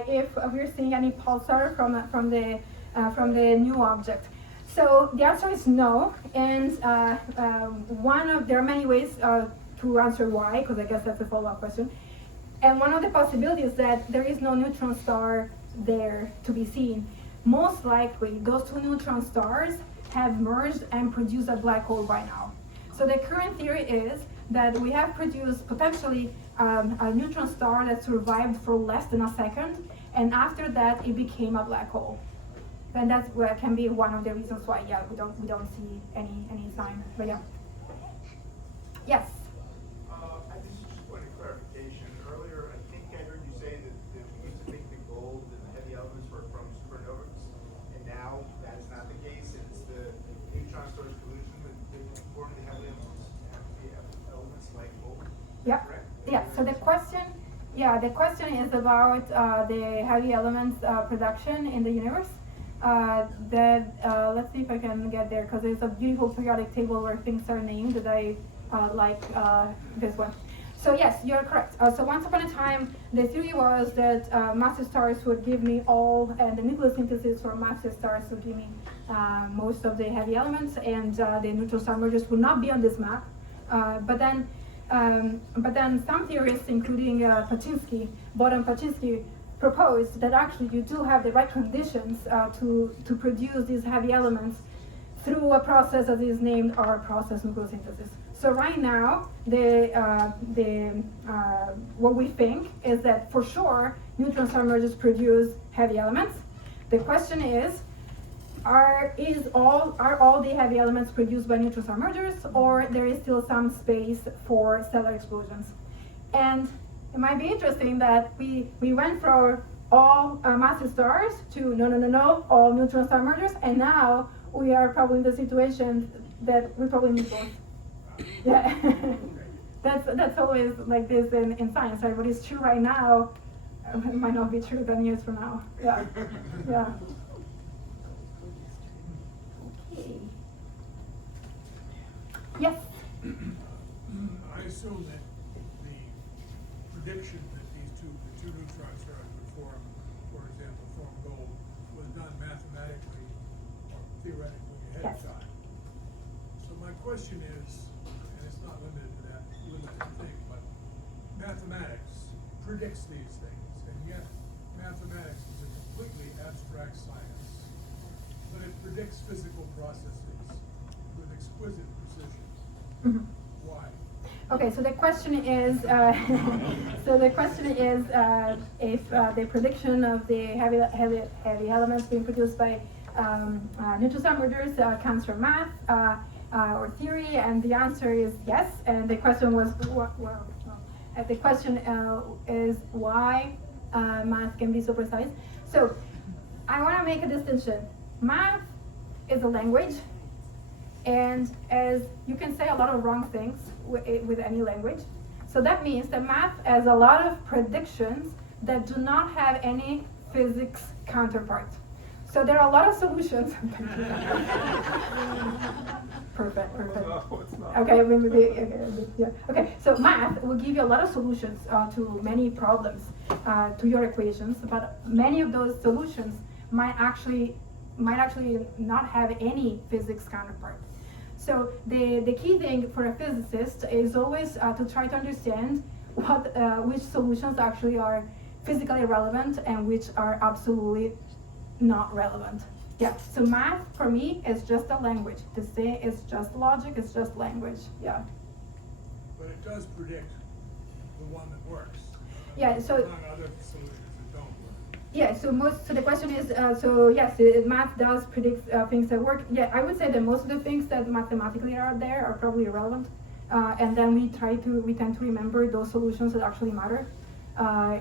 if we're seeing any pulsar from the new object. So the answer is no, and there are many ways to answer why, because I guess that's a follow-up question. And one of the possibilities is that there is no neutron star there to be seen. Most likely, those two neutron stars have merged and produced a black hole by now. So the current theory is that we have produced potentially a neutron star that survived for less than a second, and after that it became a black hole. And that's can be one of the reasons why we don't see any sign. But yeah. Yes. This is just point of clarification. Earlier, I think I heard you say that we used to think the gold and the heavy elements were from supernovas, and now that is not the case. It's the neutron star's collision with forming the heavy elements like gold. Yeah. Correct? Yeah. So the question is about the heavy elements production in the universe. Let's see if I can get there, because there's a beautiful periodic table where things are named that I like this one. So yes, you're correct. So once upon a time, the theory was that massive stars would give me all, and the nucleosynthesis for massive stars would give me most of the heavy elements, and the neutron star mergers would not be on this map. But then some theorists, including Paczynski, proposed that actually you do have the right conditions to produce these heavy elements through a process that is named R process nucleosynthesis. So right now, what we think is that for sure neutron star mergers produce heavy elements. The question is, are all the heavy elements produced by neutron star mergers, or there is still some space for stellar explosions? And it might be interesting that we went from all massive stars to no, all neutron star mergers, and now we are probably in the situation that we probably need both. Yeah, that's always like this in science, right? What is true right now might not be true 10 years from now. Yeah, yeah. Okay. Yes. I assume that the prediction that the two neutron stars would form, for example, form gold, was done mathematically or theoretically ahead of Yes. time. So my question is, and it's not limited to that limited thing, but mathematics predicts these things, and yet mathematics is a completely abstract science, but it predicts physical processes with exquisite precision. Mm-hmm. Why? Okay, so the question is, if the prediction of the heavy elements being produced by neutron star mergers comes from math or theory, and the answer is yes. And the question was, the question is why math can be so precise. So I want to make a distinction. Math is a language. And as you can say a lot of wrong things with any language. So that means that math has a lot of predictions that do not have any physics counterpart. So there are a lot of solutions. Perfect. No, it's not. Okay, okay, so math will give you a lot of solutions to many problems, to your equations, but many of those solutions might actually not have any physics counterpart. So the key thing for a physicist is always to try to understand which solutions actually are physically relevant and which are absolutely not relevant. Yeah, so math for me is just a language. To say it's just logic, it's just language. Yeah. But it does predict the one that works. Yeah, so Among other solutions that don't work. Yeah, so the question is, so yes, math does predict things that work. Yeah, I would say that most of the things that mathematically are there are probably irrelevant. And then we tend to remember those solutions that actually matter.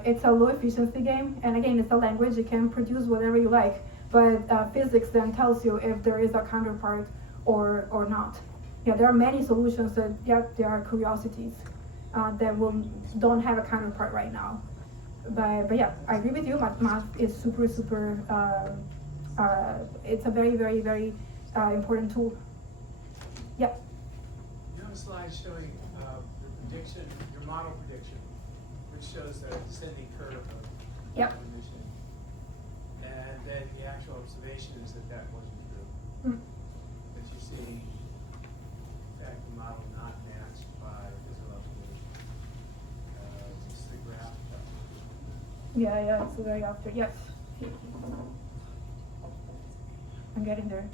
It's a low efficiency game, and again, it's a language, you can produce whatever you like, but physics then tells you if there is a counterpart or not. Yeah, there are many solutions that, yeah, there are curiosities that don't have a counterpart right now. But yeah, I agree with you. Math is super. It's a very important tool. Yeah. You have a slide showing the prediction, your model prediction, which shows the descending curve of Yep. emission, and then the actual observation is that wasn't true. That you see, in fact, the model not matched by physical observation. Just the graph. Yeah, it's very after. Yes. I'm getting there.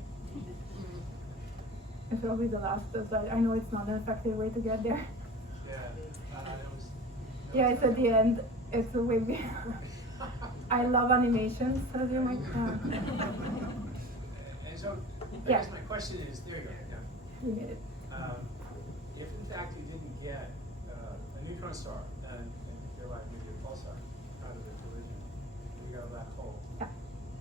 It's probably the last slide. I know it's not an effective way to get there. Yeah, that was. Yeah, it's at the end. It's the way we. I love animations, as you might. And so, I Yeah. guess my question is, there you go. Yeah. You get it. If in fact you didn't get a neutron star and you feel like maybe a pulsar out of the collision, and you got a black hole, Yeah.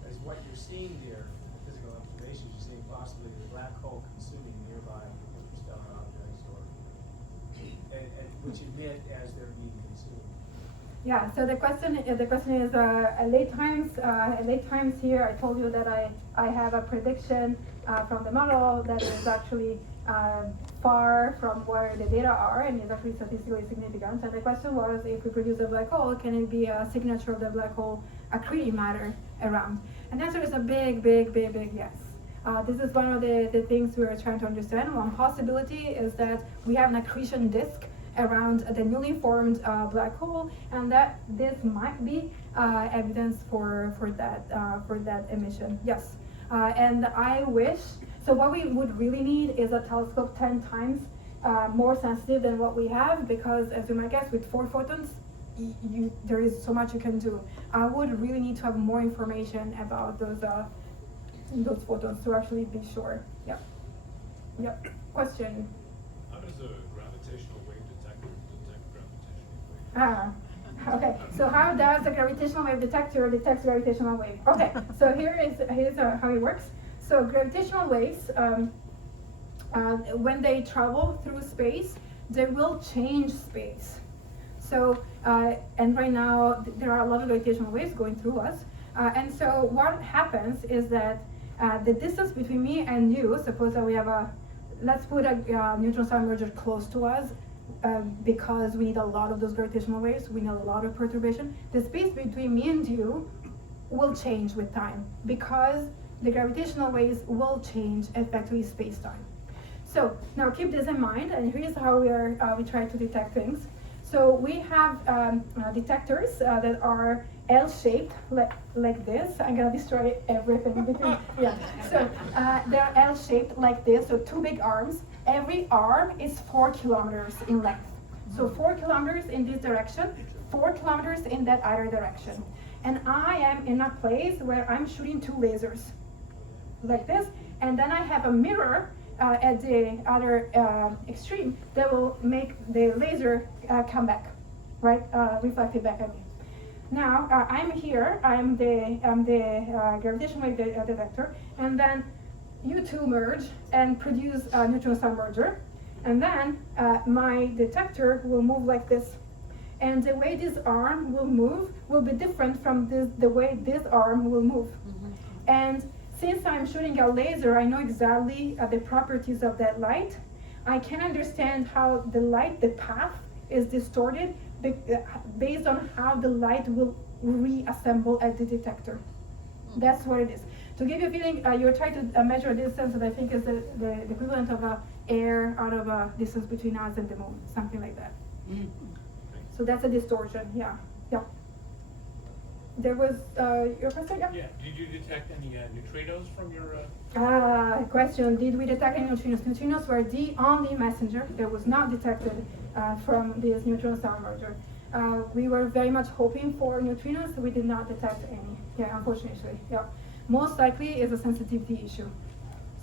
as what you're seeing there, the physical observations, you're seeing possibly the black hole consuming nearby interstellar objects, or and which emit as they're being consumed. Yeah. So the question is at late times here. I told you that I have a prediction from the model that is actually far from where the data are and is actually statistically significant. And the question was, if we produce a black hole, can it be a signature of the black hole accreting matter around? And the answer is a big yes. This is one of the things we are trying to understand. One possibility is that we have an accretion disk around the newly formed black hole, and that this might be evidence for that emission. Yes, and I wish. So what we would really need is a telescope 10 times more sensitive than what we have, because as you might guess, with 4 photons, there is so much you can do. I would really need to have more information about those photons to actually be sure. Yep. Yep. Question. How does a gravitational wave detector detect gravitational waves? Okay, so how does a gravitational wave detector detect gravitational wave? Okay, so here's how it works. So gravitational waves, when they travel through space, they will change space. So, and right now there are a lot of gravitational waves going through us. And so what happens is that the distance between me and you, suppose that we have let's put a neutron star merger close to us, because we need a lot of those gravitational waves, we need a lot of perturbation. The space between me and you will change with time, because the gravitational waves will change effectively space-time. So now keep this in mind, and here's how we try to detect things. So we have detectors that are L-shaped, like this. I'm gonna destroy everything in between. Yeah. So they're L-shaped like this. So 2 big arms. Every arm is 4 kilometers in length. So 4 kilometers in this direction, 4 kilometers in that other direction. And I am in a place where I'm shooting 2 lasers, like this. And then I have a mirror at the other extreme that will make the laser come back, right? Reflected back at me. Now I'm here. I'm the gravitational wave detector, and then you two merge and produce a neutron star merger, and then my detector will move like this, and the way this arm will move will be different from the way this arm will move. And since I'm shooting a laser, I know exactly the properties of that light. I can understand how the path is distorted based on how the light will reassemble at the detector. That's what it is. To give you a feeling, you're trying to measure a distance that I think is the equivalent of air out of a distance between us and the moon, something like that. So that's a distortion, yeah. There was your question? Yeah. Did you detect any neutrinos from your? Question. Did we detect any neutrinos? Neutrinos were the only messenger that was not detected from this neutron star merger. We were very much hoping for neutrinos. We did not detect any. Yeah, unfortunately, yeah. Most likely is a sensitivity issue.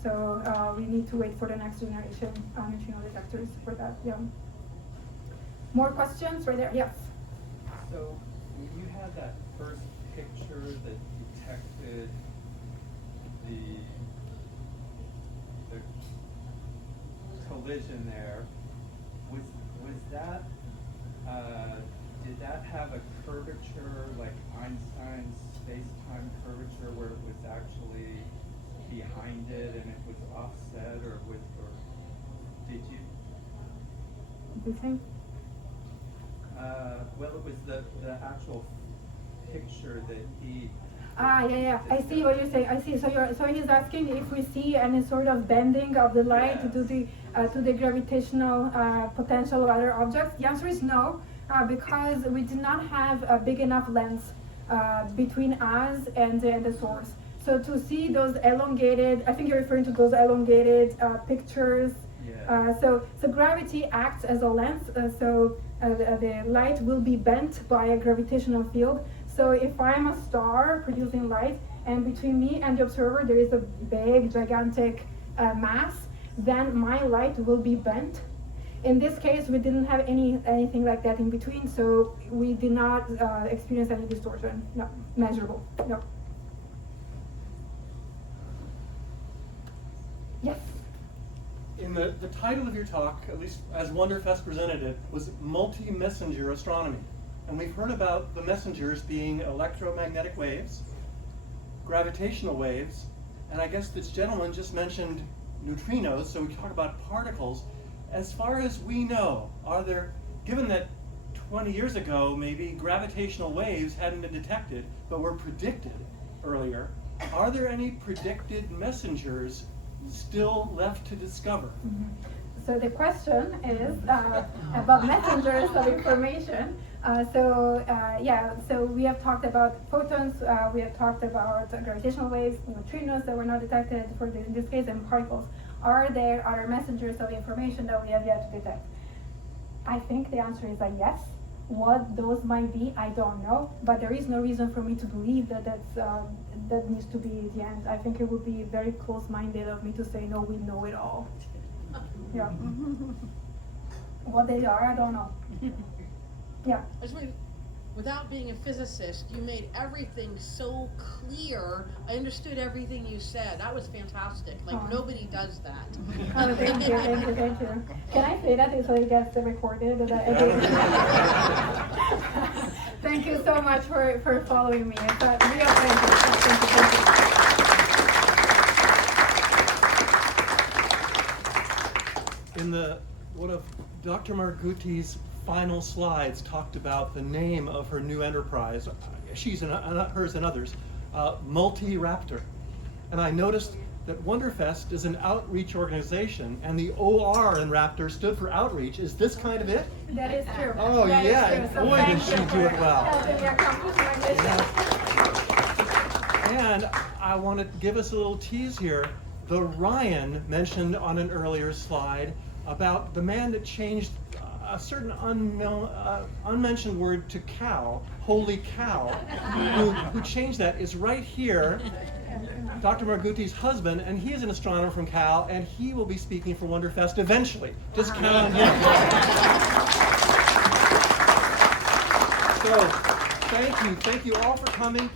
So we need to wait for the next generation neutrino detectors for that, yeah. More questions right there, yes? So you had that first picture that detected the collision there. Was that did that have a curvature like Einstein's space-time curvature where it was actually behind it and it was offset, or did you? The same? Well, it was the actual picture that he. Yeah. I see what you're saying. I see. So he's asking if we see any sort of bending of the light to the gravitational potential of other objects. The answer is no, because we did not have a big enough lens between us and the source. So to see those elongated, I think you're referring to those elongated pictures. Yeah. So gravity acts as a lens. So the light will be bent by a gravitational field. So if I'm a star producing light, and between me and the observer there is a big, gigantic mass, then my light will be bent. In this case, we didn't have anything like that in between, so we did not experience any distortion. No, measurable. No. Yes. In the title of your talk, at least as Wonderfest presented it, was multi-messenger astronomy. And we've heard about the messengers being electromagnetic waves, gravitational waves, and I guess this gentleman just mentioned neutrinos, so we talk about particles. As far as we know, given that 20 years ago maybe gravitational waves hadn't been detected, but were predicted earlier, are there any predicted messengers still left to discover? Mm-hmm. So the question is about messengers of information. So we have talked about photons, we have talked about gravitational waves, neutrinos that were not detected in this case, and particles. Are there other messengers of information that we have yet to detect? I think the answer is a yes. What those might be, I don't know, but there is no reason for me to believe that that needs to be the end. I think it would be very close-minded of me to say, no, we know it all. Yeah. What they are, I don't know. Yeah. I just mean, without being a physicist, you made everything so clear. I understood everything you said. That was fantastic. Like, nobody does that. Oh, thank you. Can I say that so it gets recorded? Thank you so much for following me. It's a real pleasure. Thank you. In one of Dr. Margutti's final slides talked about the name of her new enterprise, hers and others, Multi-Raptor. And I noticed that Wonderfest is an outreach organization, and the OR in Raptor stood for outreach. Is this kind of it? That is true. Oh, that yeah, is true. So boy, did she do it well. Helping me accomplish my mission. And I want to give us a little tease here. The Ryan mentioned on an earlier slide about the man that changed a certain unmentioned word to cow, holy cow, who changed that is right here, Dr. Margutti's husband, and he is an astronomer from Cal, and he will be speaking for Wonderfest eventually. Just count on him. So, thank you all for coming.